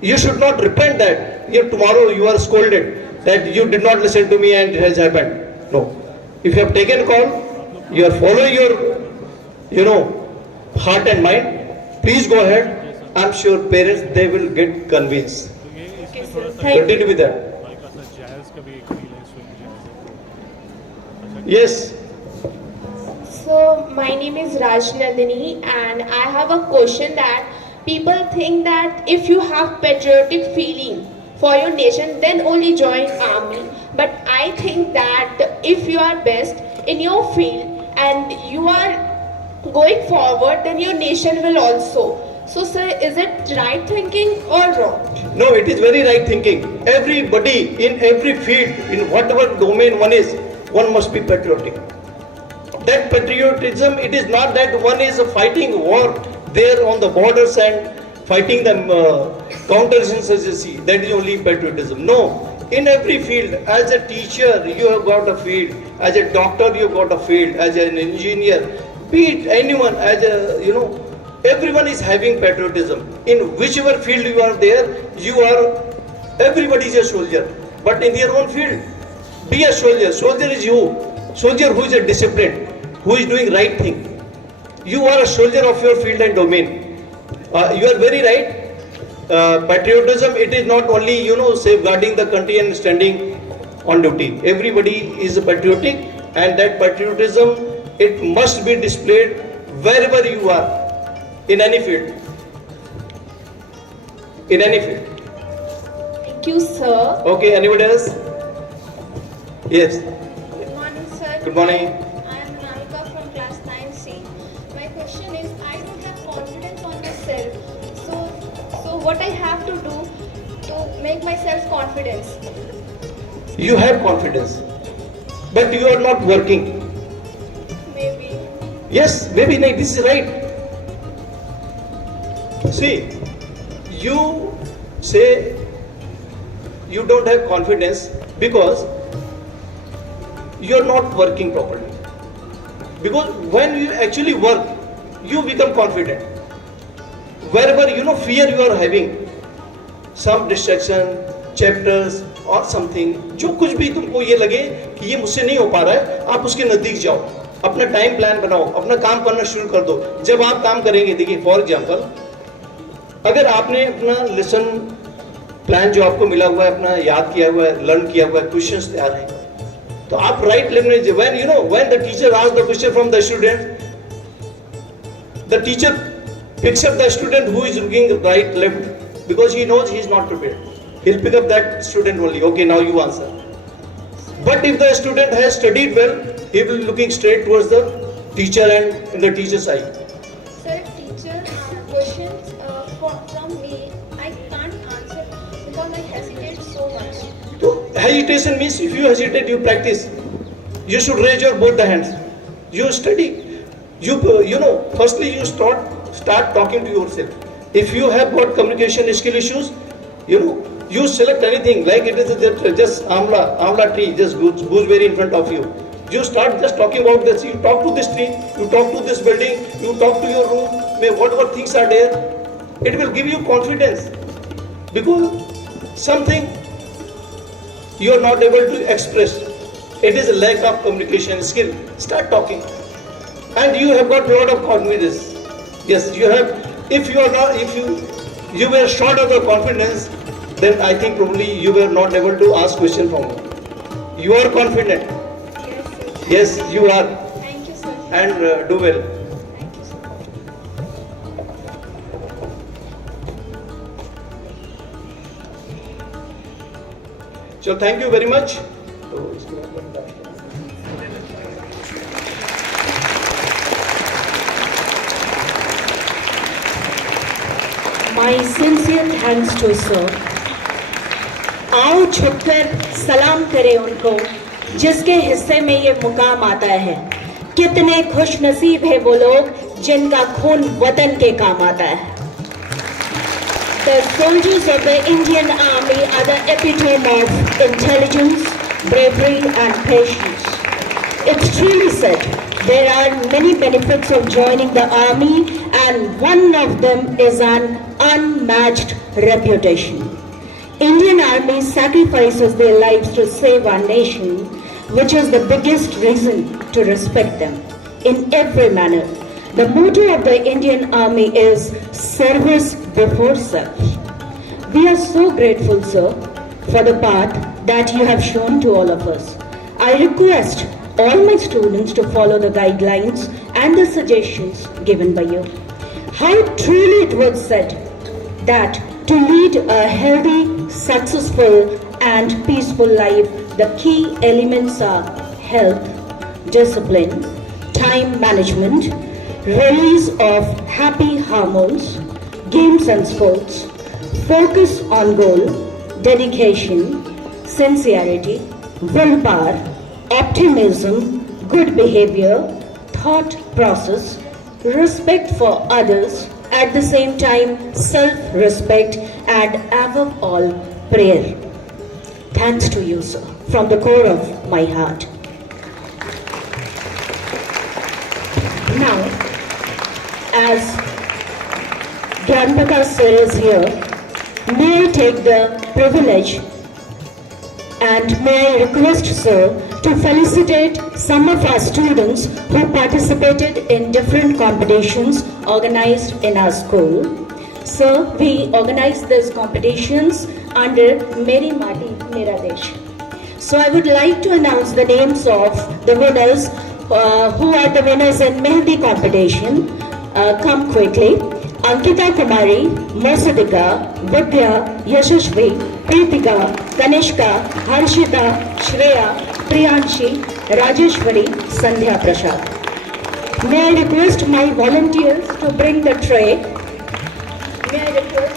You should not repent that tomorrow you are scolded that you did not listen to me and it has happened. No. If you have taken a call, you are following your, heart and mind, please go ahead. I'm sure parents, they will get convinced. Okay, sir. Thank you. Continue with that. Yes. So my name is Rajnandini and I have a question that people think that if you have patriotic feeling for your nation then only join army. But I think that if you are best in your field and you are going forward then your nation will also. So sir, is it right thinking or wrong? No, it is very right thinking. Everybody in every field, in whatever domain one must be patriotic. That patriotism, it is not that one is fighting war there on the borders and fighting the counterinsurgency. That is only patriotism. No, in every field, as a teacher, you have got a field. As a doctor, you have got a field. As an engineer, be it anyone, as a, everyone is having patriotism. In whichever field you are there, everybody is a soldier. But in their own field, be a soldier. Soldier is you. Soldier who is a disciplined, who is doing right thing. You are a soldier of your field and domain. You are very right. Patriotism, it is not only, safeguarding the country and standing on duty. Everybody is patriotic, and that patriotism, it must be displayed wherever you are, in any field. In any field. Thank you sir. Okay, anybody else? Yes. Good morning, sir. Good morning. I am Naika from class 9C. My question is, I don't have confidence on myself. So what I have to do to make myself confidence? You have confidence, but you are not working. Maybe. Yes, maybe like this is right. See, you say you don't have confidence because you are not working properly. Because when you actually work, you become confident. Wherever fear you are having, some distraction, chapters or something, जो कुछ भी तुमको ये लगे कि ये मुझसे नहीं हो पा रहा है, आप उसके नजदीक जाओ, अपना टाइम प्लान बनाओ, अपना काम करना शुरू कर दो. जब आप काम करेंगे, देखिए फॉर एग्जांपल, अगर आपने अपना लेसन प्लान जो आपको मिला हुआ है, अपना याद किया हुआ है, लर्न किया हुआ है, क्वेश्चंस तैयार हैं, तो आप राइट लेफ्ट में, when the teacher asks the question from the student, the teacher picks up the student who is looking right left, because he knows he is not prepared. He'll pick up that student only. Okay, now you answer. But if the student has studied well, he will be looking straight towards the teacher and in the teacher's eye. Sir, teacher, questions from me, I can't answer because I hesitate so much. So hesitation means if you hesitate, you practice. You should raise your both the hands. You study. Firstly you start talking to yourself. If you have got communication skill issues, you select anything, like it is just amla tree, just gooseberry in front of you. You start just talking about this. You talk to this tree, you talk to this building, you talk to your room, whatever things are there. It will give you confidence, because something you are not able to express. It is a lack of communication skill. Start talking, and you have got a lot of confidence. Yes, you have. If you were short of the confidence, then I think probably you were not able to ask question from me. You are confident. Yes, sir. Yes, you are, Thank you, sir. and do well. Thank you, sir. So thank you very much. My sincere thanks to sir. आओ झुककर सलाम करें उनको जिसके हिस्से में ये मुकाम आता है. कितने खुश नसीब है वो लोग जिनका खून वतन के काम आता है. The soldiers of the Indian Army are the epitome of intelligence, bravery and patience. It's truly said there are many benefits of joining the army, and one of them is an unmatched reputation. Indian Army sacrifices their lives to save our nation, which is the biggest reason to respect them in every manner. The motto of the Indian Army is service before self. We are so grateful, sir, for the path that you have shown to all of us. I request all my students to follow the guidelines and the suggestions given by you. How truly it was said that to lead a healthy, successful and peaceful life, the key elements are health, discipline, time management, release of happy hormones, games and sports, focus on goal, dedication, sincerity, willpower, optimism, good behavior, thought process, respect for others, at the same time self-respect, and above all prayer. Thanks to you, sir, from the core of my heart. Now, as Gyanpaka sir is here, may I take the privilege and may I request sir to felicitate some of our students who participated in different competitions organized in our school. Sir, we organized these competitions under Meri Mati Mera Desh. So I would like to announce the names of the winners who are the winners in Mehndi competition. Come quickly. Ankita Kumari, Mosadika, Vidya, Yashashvi, Pritika, Kanishka, Harshita, Shreya, Priyanshi, Rajeshwari, Sandhya Prasad. May I request my volunteers to bring the tray. May I request?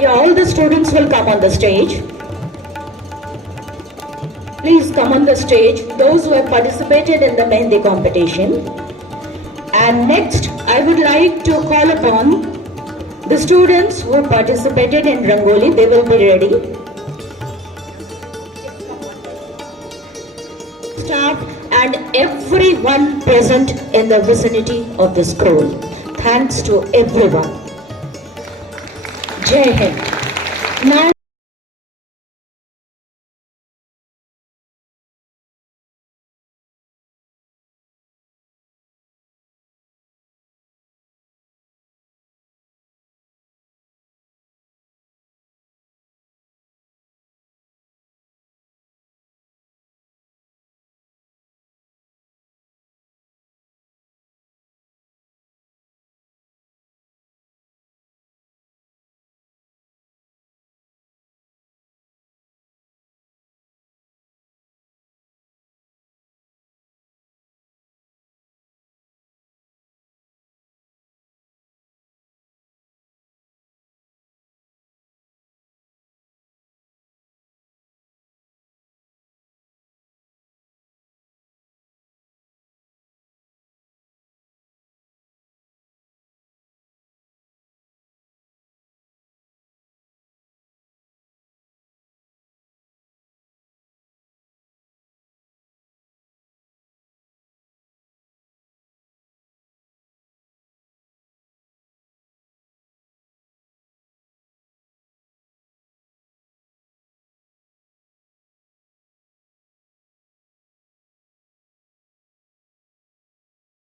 Yeah, all the students will come on the stage. Please come on the stage, those who have participated in the Mehndi competition. And next, I would like to call upon the students who participated in Rangoli. They will be ready. everyone present in the vicinity of the school. Thanks to everyone. Jai Hind. Now